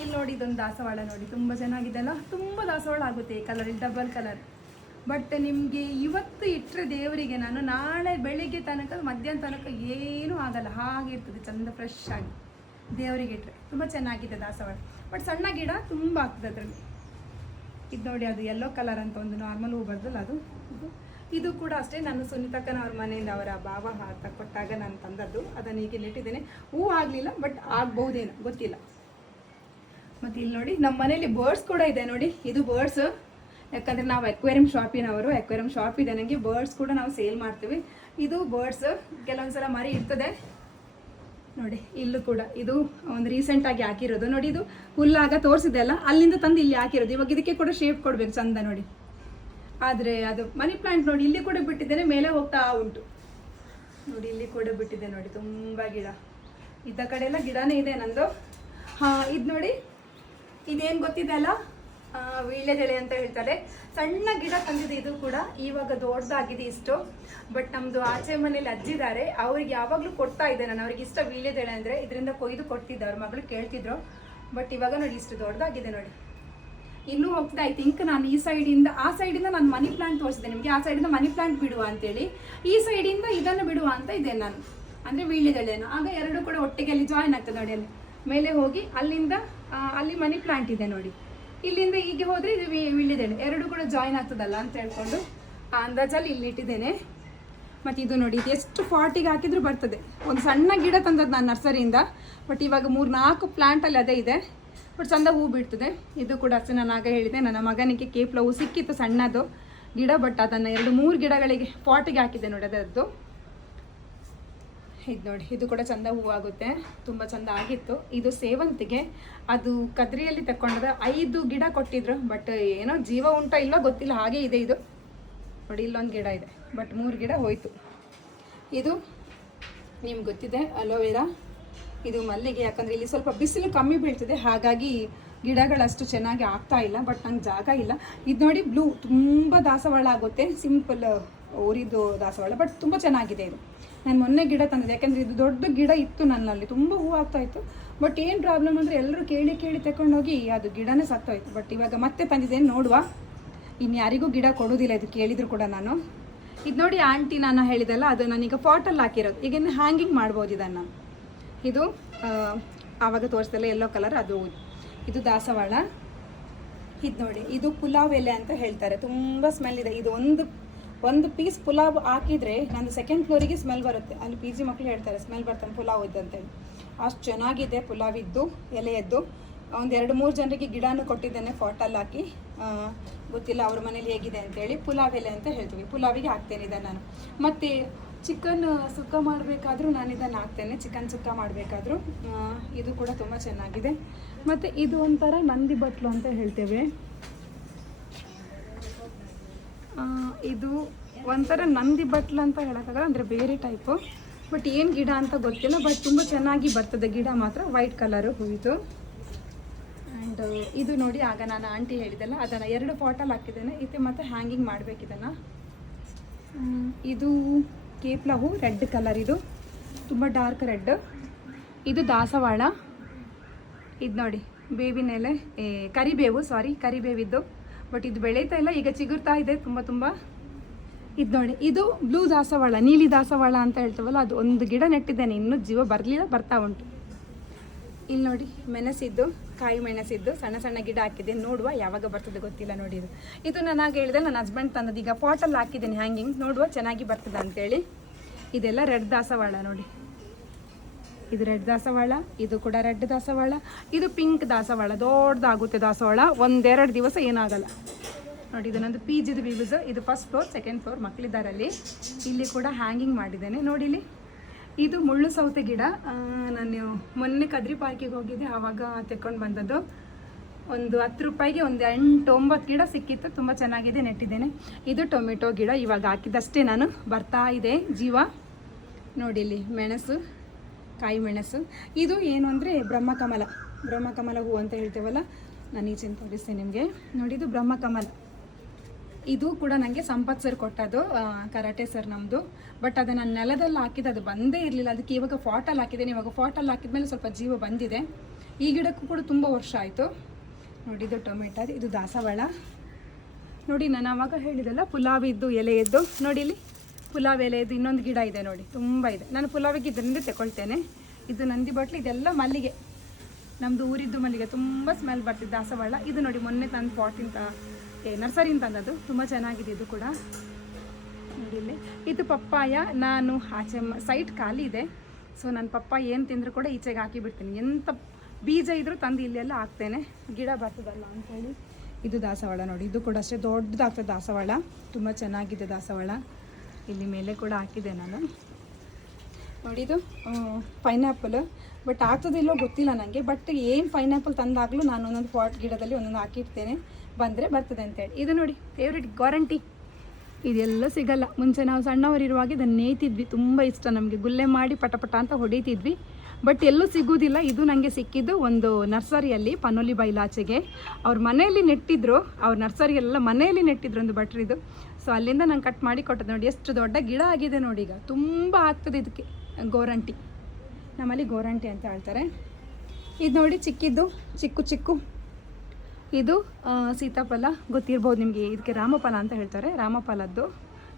ಇಲ್ಲಿ ನೋಡಿ ಇದೊಂದು ದಾಸವಾಳ ನೋಡಿ, ತುಂಬ ಚೆನ್ನಾಗಿದೆ ಅಲ್ಲ, ತುಂಬ ದಾಸವಾಳ ಆಗುತ್ತೆ ಈ ಕಲರ್, ಇಲ್ಲಿ ಡಬಲ್ ಕಲರ್. ಬಟ್ ನಿಮಗೆ ಇವತ್ತು ಇಟ್ಟರೆ ದೇವರಿಗೆ ನಾನು ನಾಳೆ ಬೆಳಿಗ್ಗೆ ತನಕ ಮಧ್ಯಾಹ್ನ ತನಕ ಏನೂ ಆಗಲ್ಲ, ಹಾಗಿರ್ತದೆ ಚಂದ ಫ್ರೆಶ್ ಆಗಿ ದೇವರಿಗೆ ಇಟ್ಟರೆ. ತುಂಬ ಚೆನ್ನಾಗಿದೆ ದಾಸವಾಳ. ಬಟ್ ಸಣ್ಣ ಗಿಡ ತುಂಬ ಆಗ್ತದೆ ಅದರಲ್ಲಿ. ಇದು ನೋಡಿ, ಅದು ಯೆಲ್ಲೋ ಕಲರ್ ಅಂತ ಒಂದು ನಾರ್ಮಲ್ ಹೂ ಬರ್ತಲ್ಲ ಅದು. ಇದು ಕೂಡ ಅಷ್ಟೇ, ನಾನು ಸುನೀತಕ್ಕನವ್ರ ಮನೆಯಿಂದ ಅವರ ಭಾವ ಕೊಟ್ಟಾಗ ನಾನು ತಂದದ್ದು, ಅದನ್ನು ಈಗ ನೆಟ್ಟಿದ್ದೇನೆ. ಹೂ ಆಗಲಿಲ್ಲ, ಬಟ್ ಆಗ್ಬಹುದೇನೋ ಗೊತ್ತಿಲ್ಲ. ಮತ್ತು ಇಲ್ಲಿ ನೋಡಿ ನಮ್ಮ ಮನೇಲಿ ಬರ್ಡ್ಸ್ ಕೂಡ ಇದೆ ನೋಡಿ, ಇದು ಬರ್ಡ್ಸ್. ಯಾಕಂದರೆ ನಾವು ಅಕ್ವೇರಿಯಂ ಶಾಪಿನವರು, ಅಕ್ವೇರಿಯಂ ಶಾಪ್ ಇದೆ ನನಗೆ. ಬರ್ಡ್ಸ್ ಕೂಡ ನಾವು ಸೇಲ್ ಮಾಡ್ತೀವಿ. ಇದು ಬರ್ಡ್ಸ್ ಕೆಲವೊಂದು ಸಲ ಮರಿ ಇರ್ತದೆ ನೋಡಿ. ಇಲ್ಲೂ ಕೂಡ ಇದು ಒಂದು ರೀಸೆಂಟಾಗಿ ಹಾಕಿರೋದು ನೋಡಿ. ಇದು ಹುಲ್ಲಾಗ ತೋರಿಸಿದೆ ಅಲ್ಲ, ಅಲ್ಲಿಂದ ತಂದು ಇಲ್ಲಿ ಹಾಕಿರೋದು. ಇವಾಗ ಇದಕ್ಕೆ ಕೂಡ ಶೇಪ್ ಕೊಡಬೇಕು ಚಂದ ನೋಡಿ. ಆದರೆ ಅದು ಮನಿ ಪ್ಲಾಂಟ್ ನೋಡಿ, ಇಲ್ಲಿ ಕೂಡ ಬಿಟ್ಟಿದ್ದೇನೆ, ಮೇಲೆ ಹೋಗ್ತಾ ಉಂಟು ನೋಡಿ. ಇಲ್ಲಿ ಕೂಡ ಬಿಟ್ಟಿದೆ ನೋಡಿ, ತುಂಬ ಗಿಡ. ಇದ್ದ ಕಡೆ ಎಲ್ಲ ಗಿಡನೇ ಇದೆ ನಂದು. ಹಾಂ, ಇದು ನೋಡಿ, ಇದೇನು ಗೊತ್ತಿದೆ ಅಲ್ಲ, ವೀಳ್ಯದೆಲೆ ಅಂತ ಹೇಳ್ತಾರೆ. ಸಣ್ಣ ಗಿಡ ತಂದಿದೆ ಇದು ಕೂಡ, ಇವಾಗ ದೊಡ್ಡದಾಗಿದೆ ಇಷ್ಟು. ಬಟ್ ನಮ್ಮದು ಆಚೆ ಮನೇಲಿ ಅಜ್ಜಿದ್ದಾರೆ, ಅವ್ರಿಗೆ ಯಾವಾಗಲೂ ಕೊಡ್ತಾ ಇದ್ದೆ ನಾನು. ಅವ್ರಿಗೆ ಇಷ್ಟ ವೀಳ್ಯದೆಲೆ ಅಂದರೆ, ಇದರಿಂದ ಕೊಯ್ದು ಕೊಡ್ತಿದ್ದೆ, ಅವ್ರ ಮಗಳು ಕೇಳ್ತಿದ್ರು. ಬಟ್ ಇವಾಗ ನೋಡಿ ಇಷ್ಟು ದೊಡ್ಡದಾಗಿದೆ ನೋಡಿ. ಇನ್ನೂ ಹೋಗ್ತದೆ. ಐ ಥಿಂಕ್ ನಾನು ಈ ಸೈಡಿಂದ ಆ ಸೈಡಿಂದ ನಾನು ಮನಿ ಪ್ಲಾಂಟ್ ತೋರಿಸಿದೆ ನಿಮಗೆ, ಆ ಸೈಡಿಂದ ಮನಿ ಪ್ಲಾಂಟ್ ಬಿಡುವ ಅಂತೇಳಿ, ಈ ಸೈಡಿಂದ ಇದನ್ನು ಬಿಡುವ ಅಂತ ಇದೆ ನಾನು, ಅಂದರೆ ವೀಳ್ಯದೆಲೆಯನ್ನು. ಆಗ ಎರಡು ಕೂಡ ಒಟ್ಟಿಗೆ ಅಲ್ಲಿ ಜಾಯಿನ್ ಆಗ್ತದೆ ನೋಡಿ. ಅಲ್ಲಿ ಮೇಲೆ ಹೋಗಿ ಅಲ್ಲಿಂದ ಅಲ್ಲಿ ಮನಿ ಪ್ಲಾಂಟ್ ಇದೆ ನೋಡಿ, ಇಲ್ಲಿಂದ ಹೀಗೆ ಹೋದರೆ ಇದು ವೀಳ್ಯದೆಲೆ, ಎರಡು ಕೂಡ ಜಾಯಿನ್ ಆಗ್ತದಲ್ಲ ಅಂತ ಹೇಳ್ಕೊಂಡು ಆ ಅಂದಾಜಲ್ಲಿ ಇಲ್ಲಿ ಇಟ್ಟಿದ್ದೇನೆ. ಮತ್ತು ಇದು ನೋಡಿ, ಇದು ಎಷ್ಟು 40ಗೆ ಹಾಕಿದ್ರು ಬರ್ತದೆ. ಒಂದು ಸಣ್ಣ ಗಿಡ ತಂದದ್ದು ನಾನು ನರ್ಸರಿಯಿಂದ. ಬಟ್ ಇವಾಗ 3-4 ಪ್ಲಾಂಟಲ್ಲಿ ಅದೇ ಇದೆ. ಬಟ್ ಚಂದ ಹೂ ಬಿಡ್ತದೆ. ಇದು ಕೂಡ ಅಷ್ಟೇ, ನಾನು ಆಗ ಹೇಳಿದೆ ನನ್ನ ಮಗನಿಗೆ ಕೇಪ್ಲ ಹೂ ಸಿಕ್ಕಿತ್ತು ಸಣ್ಣದು ಗಿಡ. ಬಟ್ ಅದನ್ನು 2-3 ಗಿಡಗಳಿಗೆ 40ಗೆ ಹಾಕಿದೆ ನೋಡಿ ಅದರದ್ದು. ಇದು ನೋಡಿ, ಇದು ಕೂಡ ಚಂದ ಹೂ ಆಗುತ್ತೆ, ತುಂಬ ಚಂದ ಆಗಿತ್ತು. ಇದು ಸೇವಂತಿಗೆ, ಅದು ಕದ್ರಿಯಲ್ಲಿ ತಗೊಂಡದ 5 ಗಿಡ ಕೊಟ್ಟಿದ್ರು. ಬಟ್ ಏನೋ ಜೀವ ಉಂಟೋ ಇಲ್ಲೋ ಗೊತ್ತಿಲ್ಲ, ಹಾಗೆ ಇದೆ ಇದು ನೋಡಿ. ಇಲ್ಲೊಂದು ಗಿಡ ಇದೆ, ಬಟ್ 3 ಗಿಡ ಹೋಯಿತು. ಇದು ನಿಮ್ಗೆ ಗೊತ್ತಿದೆ ಅಲೋವೆರಾ, ಇದು ಮಲ್ಲಿಗೆ. ಯಾಕಂದರೆ ಇಲ್ಲಿ ಸ್ವಲ್ಪ ಬಿಸಿಲು ಕಮ್ಮಿ ಬೀಳ್ತದೆ, ಹಾಗಾಗಿ ಗಿಡಗಳಷ್ಟು ಚೆನ್ನಾಗಿ ಆಗ್ತಾ ಇಲ್ಲ. ಬಟ್ ನಂಗೆ ಜಾಗ ಇಲ್ಲ. ಇದು ನೋಡಿ ಬ್ಲೂ, ತುಂಬ ದಾಸವಾಳ ಆಗುತ್ತೆ, ಸಿಂಪಲ್ ಊರಿದ್ದು ದಾಸವಾಳ. ಬಟ್ ತುಂಬ ಚೆನ್ನಾಗಿದೆ ಇದು. ನಾನು ಮೊನ್ನೆ ಗಿಡ ತಂದಿದ್ದೆ, ಯಾಕೆಂದರೆ ಇದು ದೊಡ್ಡ ಗಿಡ ಇತ್ತು ನನ್ನಲ್ಲಿ, ತುಂಬ ಹೂ ಆಗ್ತಾಯಿತ್ತು. ಬಟ್ ಏನು ಪ್ರಾಬ್ಲಮ್ ಅಂದರೆ ಎಲ್ಲರೂ ಕೇಳಿ ತಗೊಂಡೋಗಿ ಅದು ಗಿಡನೇ ಸತ್ತೋಯ್ತು. ಬಟ್ ಇವಾಗ ಮತ್ತೆ ತಂದಿದ್ದೇನೆ, ನೋಡುವ. ಇನ್ನು ಯಾರಿಗೂ ಗಿಡ ಕೊಡೋದಿಲ್ಲ ಇದು ಕೇಳಿದ್ರು ಕೂಡ ನಾನು. ಇದು ನೋಡಿ ಆಂಟಿ ನಾನು ಹೇಳಿದಲ್ಲ, ಅದು ನಾನೀಗ ಪಾಟಲ್ಲಿ ಹಾಕಿರೋದು. ಈಗ ಹ್ಯಾಂಗಿಂಗ್ ಮಾಡ್ಬೋದು ಇದನ್ನು. ಇದು ಆವಾಗ ತೋರಿಸ್ದಲ್ಲ ಯೆಲ್ಲೋ ಕಲರ್, ಅದು ಇದು ದಾಸವಾಳ. ಇದು ನೋಡಿ, ಇದು ಪುಲಾವ್ ಎಲೆ ಅಂತ ಹೇಳ್ತಾರೆ, ತುಂಬ ಸ್ಮೆಲ್ ಇದೆ. ಇದು ಒಂದು ಪೀಸ್ ಪುಲಾವ್ ಹಾಕಿದರೆ ನಂದು 2nd ಫ್ಲೋರಿಗೆ ಸ್ಮೆಲ್ ಬರುತ್ತೆ. ಅಲ್ಲಿ PG ಮಕ್ಕಳು ಹೇಳ್ತಾರೆ ಸ್ಮೆಲ್ ಬರ್ತಾನೆ ಪುಲಾವ್ ಇದ್ದಂತೇಳಿ. ಅಷ್ಟು ಚೆನ್ನಾಗಿದೆ ಪುಲಾವಿದ್ದು ಎಲೆಯದ್ದು. ಒಂದು 2-3 ಜನರಿಗೆ ಗಿಡನೂ ಕೊಟ್ಟಿದ್ದೇನೆ ಪಾಟಲ್ಲಿ ಹಾಕಿ. ಗೊತ್ತಿಲ್ಲ ಅವ್ರ ಮನೇಲಿ ಹೇಗಿದೆ ಅಂತೇಳಿ. ಪುಲಾವ್ ಎಲೆ ಅಂತ ಹೇಳ್ತೀವಿ, ಪುಲಾವಿಗೆ ಹಾಕ್ತೇನೆ ಇದನ್ನು ನಾನು. ಮತ್ತು ಚಿಕನ್ ಸುಕ್ಕ ಮಾಡಬೇಕಾದ್ರೂ ನಾನು ಇದನ್ನು ಹಾಕ್ತೇನೆ, ಚಿಕನ್ ಸುಕ್ಕ ಮಾಡಬೇಕಾದ್ರೂ. ಇದು ಕೂಡ ತುಂಬ ಚೆನ್ನಾಗಿದೆ. ಮತ್ತು ಇದು ಒಂಥರ ನಂದಿ ಬಟ್ಲು ಅಂತ ಹೇಳ್ತೇವೆ. ಇದು ಒಂಥರ ನಂದಿ ಬಟ್ಲು ಅಂತ ಹೇಳೋಕ್ಕಾಗಲ್ಲ, ಅಂದರೆ ಬೇರೆ ಟೈಪು. ಬಟ್ ಏನು ಗಿಡ ಅಂತ ಗೊತ್ತಿಲ್ಲ. ಬಟ್ ತುಂಬ ಚೆನ್ನಾಗಿ ಬರ್ತದೆ ಗಿಡ ಮಾತ್ರ, ವೈಟ್ ಕಲರು ಹೂವಿತು. ಆ್ಯಂಡ್ ಇದು ನೋಡಿ, ಆಗ ನಾನು ಆಂಟಿ ಹೇಳಿದೆಲ್ಲ, ಅದನ್ನು 2 ಪಾಟಲ್ಲಿ ಹಾಕಿದ್ದೇನೆ. ಇದು ಮತ್ತು ಹ್ಯಾಂಗಿಂಗ್ ಮಾಡಬೇಕಿದನ್ನು. ಇದು ಕೇಪ್ಲ ಹೂ, ರೆಡ್ ಕಲರ್, ಇದು ತುಂಬ ಡಾರ್ಕ್ ರೆಡ್. ಇದು ದಾಸವಾಳ. ಇದು ನೋಡಿ ಬೇವಿನ ಎಲೆ, ಕರಿಬೇವು, ಕರಿಬೇವಿದ್ದು. ಬಟ್ ಇದು ಬೆಳೀತಾ ಇಲ್ಲ, ಈಗ ಚಿಗುರ್ತಾ ಇದೆ ತುಂಬ. ಇದು ನೋಡಿ, ಇದು ಬ್ಲೂ ದಾಸವಾಳ, ನೀಲಿ ದಾಸವಾಳ ಅಂತ ಹೇಳ್ತೀವಲ್ಲ, ಅದು ಒಂದು ಗಿಡ ನೆಟ್ಟಿದ್ದೇನೆ, ಇನ್ನೂ ಜೀವ ಬರಲಿಲ್ಲ, ಬರ್ತಾ ಉಂಟು. ಇಲ್ಲಿ ನೋಡಿ ಮೆಣಸಿದ್ದು, ಕಾಯಿ ಮೆಣಸಿದ್ದು ಸಣ್ಣ ಗಿಡ ಹಾಕಿದ್ದೇನೆ, ನೋಡುವ ಯಾವಾಗ ಬರ್ತದೆ ಗೊತ್ತಿಲ್ಲ ನೋಡಿ. ಇದು ನಾನು ಆಗ ಹೇಳಿದೆ, ನನ್ನ ಹಸ್ಬೆಂಡ್ ತಂದದ್ದು. ಈಗ ಪಾಟಲ್ಲಿ ಹಾಕಿದ್ದೇನೆ ಹ್ಯಾಂಗಿಂಗ್, ನೋಡುವ ಚೆನ್ನಾಗಿ ಬರ್ತದೆ ಅಂತೇಳಿ. ಇದೆಲ್ಲ ರೆಡ್ ದಾಸವಾಳ ನೋಡಿ, ಇದು ರೆಡ್ ದಾಸವಾಳ, ಇದು ಕೂಡ ರೆಡ್ ದಾಸವಾಳ. ಇದು ಪಿಂಕ್ ದಾಸವಾಳ, ದೊಡ್ಡದಾಗುತ್ತೆ ದಾಸವಾಳ, 1-2 ದಿವಸ ಏನಾಗಲ್ಲ ನೋಡಿ. ಇದು ನಂದು PGದು ವಿವ್ಸ್. ಇದು 1st ಫ್ಲೋರ್ 2nd ಫ್ಲೋರ್ ಮಕ್ಕಳಿದ್ದಾರೆ ಅಲ್ಲಿ. ಇಲ್ಲಿ ಕೂಡ ಹ್ಯಾಂಗಿಂಗ್ ಮಾಡಿದ್ದೇನೆ ನೋಡಿ. ಇಲ್ಲಿ ಇದು ಮುಳ್ಳು ಸೌತೆ ಗಿಡ. ನಾನು ಮೊನ್ನೆ ಕದ್ರಿ ಪಾರ್ಕಿಗೆ ಹೋಗಿದ್ದೆ, ಆವಾಗ ತೆಕ್ಕೊಂಡು ಬಂದದ್ದು. ಒಂದು 10 ರೂಪಾಯಿಗೆ ಒಂದು 8-9 ಗಿಡ ಸಿಕ್ಕಿತ್ತು, ತುಂಬ ಚೆನ್ನಾಗಿದೆ, ನೆಟ್ಟಿದ್ದೇನೆ. ಇದು ಟೊಮೆಟೊ ಗಿಡ, ಇವಾಗ ಹಾಕಿದಷ್ಟೇ ನಾನು, ಬರ್ತಾ ಇದೆ ಜೀವ ನೋಡಿ. ಇಲ್ಲಿ ಮೆಣಸು, ಕಾಯಿ ಮೆಣಸು. ಇದು ಏನು ಅಂದರೆ ಬ್ರಹ್ಮಕಮಲ ಹೂ ಅಂತ ಹೇಳ್ತೇವಲ್ಲ. ನಾನು ಈಚೆನ ತೋರಿಸ್ತೇನೆ ನಿಮಗೆ ನೋಡಿ. ಇದು ಬ್ರಹ್ಮಕಮಲ. ಇದು ಕೂಡ ನನಗೆ ಸಂಪತ್ ಸರ್ ಕೊಟ್ಟದ್ದು, ಕರಾಟೆ ಸರ್ ನಮ್ಮದು. ಬಟ್ ಅದು ನಾನು ನೆಲದಲ್ಲಿ ಹಾಕಿದ್ದು, ಅದು ಬಂದೇ ಇರಲಿಲ್ಲ. ಅದಕ್ಕೆ ಇವಾಗ ಫಾಟಲ್ಲಿ ಹಾಕಿದ್ದೇನೆ. ಇವಾಗ ಫಾಟಲ್ಲಿ ಹಾಕಿದ್ಮೇಲೆ ಸ್ವಲ್ಪ ಜೀವ ಬಂದಿದೆ. ಈ ಗಿಡಕ್ಕೂ ಕೂಡ ತುಂಬ ವರ್ಷ ಆಯಿತು ನೋಡಿ. ಇದು ಟೊಮೆಟೊ, ಇದು ದಾಸವಾಳ ನೋಡಿ. ನಾನು ಆವಾಗ ಹೇಳಿದೆಲ್ಲ ಪುಲಾವಿದ್ದು ಎಲೆಯದ್ದು ನೋಡಿ. ಇಲ್ಲಿ ಪುಲಾವ್ ಎಲೆಯದ್ದು ಇನ್ನೊಂದು ಗಿಡ ಇದೆ ನೋಡಿ, ತುಂಬ ಇದೆ. ನಾನು ಪುಲಾವಿಗೆ ಇದರಿಂದ ತಗೊಳ್ತೇನೆ. ಇದು ನಂದಿ ಬಟ್ಲು. ಇದೆಲ್ಲ ಮಲ್ಲಿಗೆ, ನಮ್ಮದು ಊರಿದ್ದು ಮಲ್ಲಿಗೆ, ತುಂಬ ಸ್ಮೆಲ್ ಬರ್ತಿದ್ದು ದಾಸವಾಳ. ಇದು ನೋಡಿ ಮೊನ್ನೆ ತಂದು ಪಾಟಿಂದ ನರ್ಸರಿಯಿಂದ ತಂದದ್ದು, ತುಂಬ ಚೆನ್ನಾಗಿದೆ ಇದು ಕೂಡ ನೋಡಿ. ಇಲ್ಲಿ ಇದು ಪಪ್ಪಾಯ. ನಾನು ಆಚೆ ಸೈಟ್ ಖಾಲಿ ಇದೆ, ಸೊ ನಾನು ಪಪ್ಪಾಯ ಏನು ತಿಂದರೂ ಕೂಡ ಈಚೆಗೆ ಹಾಕಿಬಿಡ್ತೀನಿ. ಎಂಥ ಬೀಜ ಇದ್ದರೂ ತಂದು ಇಲ್ಲೆಲ್ಲ ಹಾಕ್ತೇನೆ, ಗಿಡ ಬರ್ತದಲ್ಲ ಅಂಥೇಳಿ. ಇದು ದಾಸವಾಳ ನೋಡಿ. ಇದು ಕೂಡ ಅಷ್ಟೇ ದೊಡ್ಡದಾಗ್ತದೆ ದಾಸವಾಳ, ತುಂಬ ಚೆನ್ನಾಗಿದೆ ದಾಸವಾಳ. ಇಲ್ಲಿ ಮೇಲೆ ಕೂಡ ಹಾಕಿದೆ ನಾನು ನೋಡಿ. ಇದು ಪೈನಾಪಲ್. ಬಟ್ ಆಗ್ತದಿಲ್ಲೋ ಗೊತ್ತಿಲ್ಲ ನನಗೆ. ಬಟ್ ಏನು ಪೈನಾಪಲ್ ತಂದಾಗಲೂ ನಾನು ಒಂದೊಂದು ಪಾಟ್ ಗಿಡದಲ್ಲಿ ಒಂದೊಂದು ಹಾಕಿಡ್ತೇನೆ, ಬಂದರೆ ಬರ್ತದೆ ಅಂತೇಳಿ. ಇದು ನೋಡಿ ಫೇವ್ರೆಟ್ ಗ್ಯಾರಂಟಿ. ಇದೆಲ್ಲ ಸಿಗಲ್ಲ. ಮುಂಚೆ ನಾವು ಸಣ್ಣವರಿರುವಾಗ ಇದನ್ನು ನೇಯ್ತಿದ್ವಿ, ತುಂಬ ಇಷ್ಟ ನಮಗೆ. ಗುಲ್ಲೆ ಮಾಡಿ ಪಟ ಅಂತ ಹೊಡಿತಿದ್ವಿ. ಬಟ್ ಎಲ್ಲೂ ಸಿಗೋದಿಲ್ಲ. ಇದು ನನಗೆ ಸಿಕ್ಕಿದ್ದು ಒಂದು ನರ್ಸರಿಯಲ್ಲಿ, ಪನೋಲಿ ಬೈಲಾಚೆಗೆ. ಅವ್ರ ಮನೆಯಲ್ಲಿ ನೆಟ್ಟಿದ್ರು, ಅವ್ರ ನರ್ಸರಿಯೆಲ್ಲ ಮನೆಯಲ್ಲಿ ನೆಟ್ಟಿದ್ರು ಒಂದು ಭಟ್ರಿದು. ಸೊ ಅಲ್ಲಿಂದ ನಾನು ಕಟ್ ಮಾಡಿ ಕೊಟ್ಟದ್ದು ನೋಡಿ. ಎಷ್ಟು ದೊಡ್ಡ ಗಿಡ ಆಗಿದೆ ನೋಡಿ. ಈಗ ತುಂಬ ಆಗ್ತದೆ ಇದಕ್ಕೆ. ಗೋರಂಟಿ, ನಮ್ಮಲ್ಲಿ ಗೋರಂಟಿ ಅಂತ ಹೇಳ್ತಾರೆ. ಇದು ನೋಡಿ ಚಿಕ್ಕಿದ್ದು, ಚಿಕ್ಕು. ಇದು ಸೀತಾಫಲ, ಗೊತ್ತಿರ್ಬೋದು ನಿಮಗೆ. ಇದಕ್ಕೆ ರಾಮಫಲ ಅಂತ ಹೇಳ್ತಾರೆ, ರಾಮಫಲದ್ದು.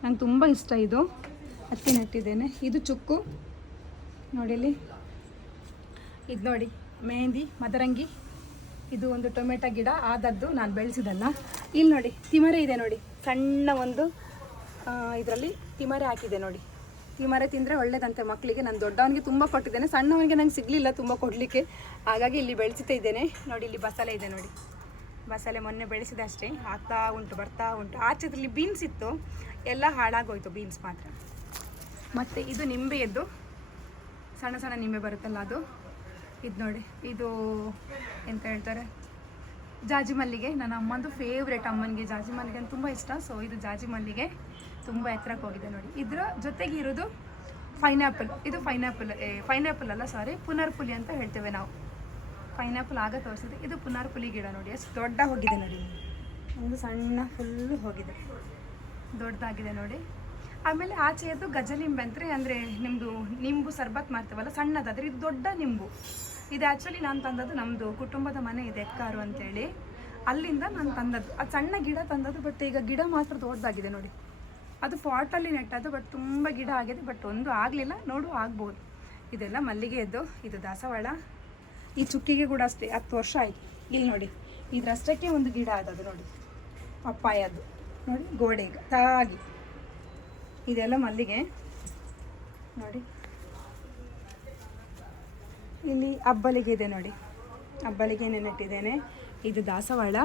ನಂಗೆ ತುಂಬ ಇಷ್ಟ ಇದು, ಹತ್ತಿ ನೆಟ್ಟಿದ್ದೇನೆ. ಇದು ಚುಕ್ಕು ನೋಡಿ. ಇಲ್ಲಿ ಇದು ನೋಡಿ ಮೆಹಂದಿ, ಮದರಂಗಿ. ಇದು ಒಂದು ಟೊಮೆಟೊ ಗಿಡ ಆದದ್ದು, ನಾನು ಬೆಳೆಸಿದಲ್ಲ. ಇಲ್ಲಿ ನೋಡಿ ತಿಮರೆ ಇದೆ ನೋಡಿ, ಸಣ್ಣ ಒಂದು ಇದರಲ್ಲಿ ತಿಮರೆ ಹಾಕಿದೆ ನೋಡಿ. ತಿಮರೆ ತಿಂದರೆ ಒಳ್ಳೇದಂತೆ ಮಕ್ಕಳಿಗೆ. ನಾನು ದೊಡ್ಡವನಿಗೆ ತುಂಬ ಕೊಟ್ಟಿದ್ದೇನೆ, ಸಣ್ಣವನಿಗೆ ನಂಗೆ ಸಿಗಲಿಲ್ಲ ತುಂಬ ಕೊಡಲಿಕ್ಕೆ, ಹಾಗಾಗಿ ಇಲ್ಲಿ ಬೆಳೆಸ್ತಾ ಇದ್ದೇನೆ ನೋಡಿ. ಇಲ್ಲಿ ಬಸಳೆ ಇದೆ ನೋಡಿ, ಬಸಳೆ ಮೊನ್ನೆ ಬೆಳೆಸಿದೆ ಅಷ್ಟೇ, ಬರ್ತಾ ಉಂಟು. ಆಚೆದ್ರಲ್ಲಿ ಬೀನ್ಸ್ ಇತ್ತು, ಎಲ್ಲ ಹಾಳಾಗೋಯ್ತು ಬೀನ್ಸ್ ಮಾತ್ರ. ಮತ್ತು ಇದು ನಿಂಬೆಯದ್ದು, ಸಣ್ಣ ನಿಂಬೆ ಬರುತ್ತಲ್ಲ ಅದು. ಇದು ನೋಡಿ, ಇದು ಎಂತ ಹೇಳ್ತಾರೆ, ಜಾಜಿ ಮಲ್ಲಿಗೆ. ನನ್ನ ಅಮ್ಮಂದು ಫೇವ್ರೇಟ್. ಅಮ್ಮನಿಗೆ ಜಾಜಿ ಮಲ್ಲಿಗೆ ಅಂತ ತುಂಬ ಇಷ್ಟ. ಸೊ ಇದು ಜಾಜಿ ಮಲ್ಲಿಗೆ, ತುಂಬ ಎತ್ತರಕ್ಕೆ ಹೋಗಿದೆ ನೋಡಿ. ಇದರ ಜೊತೆಗೆ ಇರೋದು ಪೈನಾಪಲ್. ಇದು ಪೈನಾಪಲ್ ಅಲ್ಲ, ಸಾರಿ, ಪುನರ್ಪುಲಿ ಅಂತ ಹೇಳ್ತೇವೆ ನಾವು. ಪೈನಾಪಲ್ ಆಗ ತೋರಿಸಿದೆ. ಇದು ಪುನರ್ಪುಲಿ ಗಿಡ ನೋಡಿ, ಎಷ್ಟು ದೊಡ್ಡ ಹೋಗಿದೆ ನೋಡಿ. ಒಂದು ಸಣ್ಣ ಫುಲ್ಲು ಹೋಗಿದೆ, ದೊಡ್ಡದಾಗಿದೆ ನೋಡಿ. ಆಮೇಲೆ ಆಚೆಯದ್ದು ಗಜಲಿಂಬೆ ಅಂದರೆ ನಿಮ್ಮದು ನಿಂಬು ಸರ್ಬತ್ ಮಾಡ್ತೇವಲ್ಲ, ಸಣ್ಣದಾದರೆ. ಇದು ದೊಡ್ಡ ನಿಂಬು. ಇದು ಆ್ಯಕ್ಚುಲಿ ನಾನು ತಂದದ್ದು, ನಮ್ಮದು ಕುಟುಂಬದ ಮನೆ ಇದೆ ಎಕ್ಕಾರು ಅಂತೇಳಿ, ಅಲ್ಲಿಂದ ನಾನು ತಂದದ್ದು. ಅದು ಸಣ್ಣ ಗಿಡ ತಂದದ್ದು, ಬಟ್ ಈಗ ಗಿಡ ಮಾತ್ರ ದೊಡ್ಡದಾಗಿದೆ ನೋಡಿ. ಅದು ಪಾಟಲ್ಲಿ ನೆಟ್ಟದ್ದು, ಬಟ್ ತುಂಬ ಗಿಡ ಆಗಿದೆ, ಬಟ್ ಒಂದು ಆಗಲಿಲ್ಲ. ಆಗ್ಬೋದು. ಇದೆಲ್ಲ ಮಲ್ಲಿಗೆಯದ್ದು. ಇದು ದಾಸವಾಳ. ಈ ಚುಕ್ಕಿಗೆ ಕೂಡ ಅಷ್ಟೇ 10 ವರ್ಷ ಆಯಿತು. ಇಲ್ಲಿ ನೋಡಿ, ಇದರಷ್ಟಕ್ಕೆ ಒಂದು ಗಿಡ ಆದದ್ದು ನೋಡಿ, ಪಪ್ಪಾಯದ್ದು ನೋಡಿ, ಗೋಡೆಗೆ ತಾಗಿ. ಇದೆಲ್ಲ ಮಲ್ಲಿಗೆ ನೋಡಿ. ಇಲ್ಲಿ ಅಬ್ಬಲಿಗೆ ಇದೆ ನೋಡಿ, ಅಬ್ಬಲಿಗೆ ನೆಟ್ಟಿದ್ದೇನೆ. ಇದು ದಾಸವಾಳ,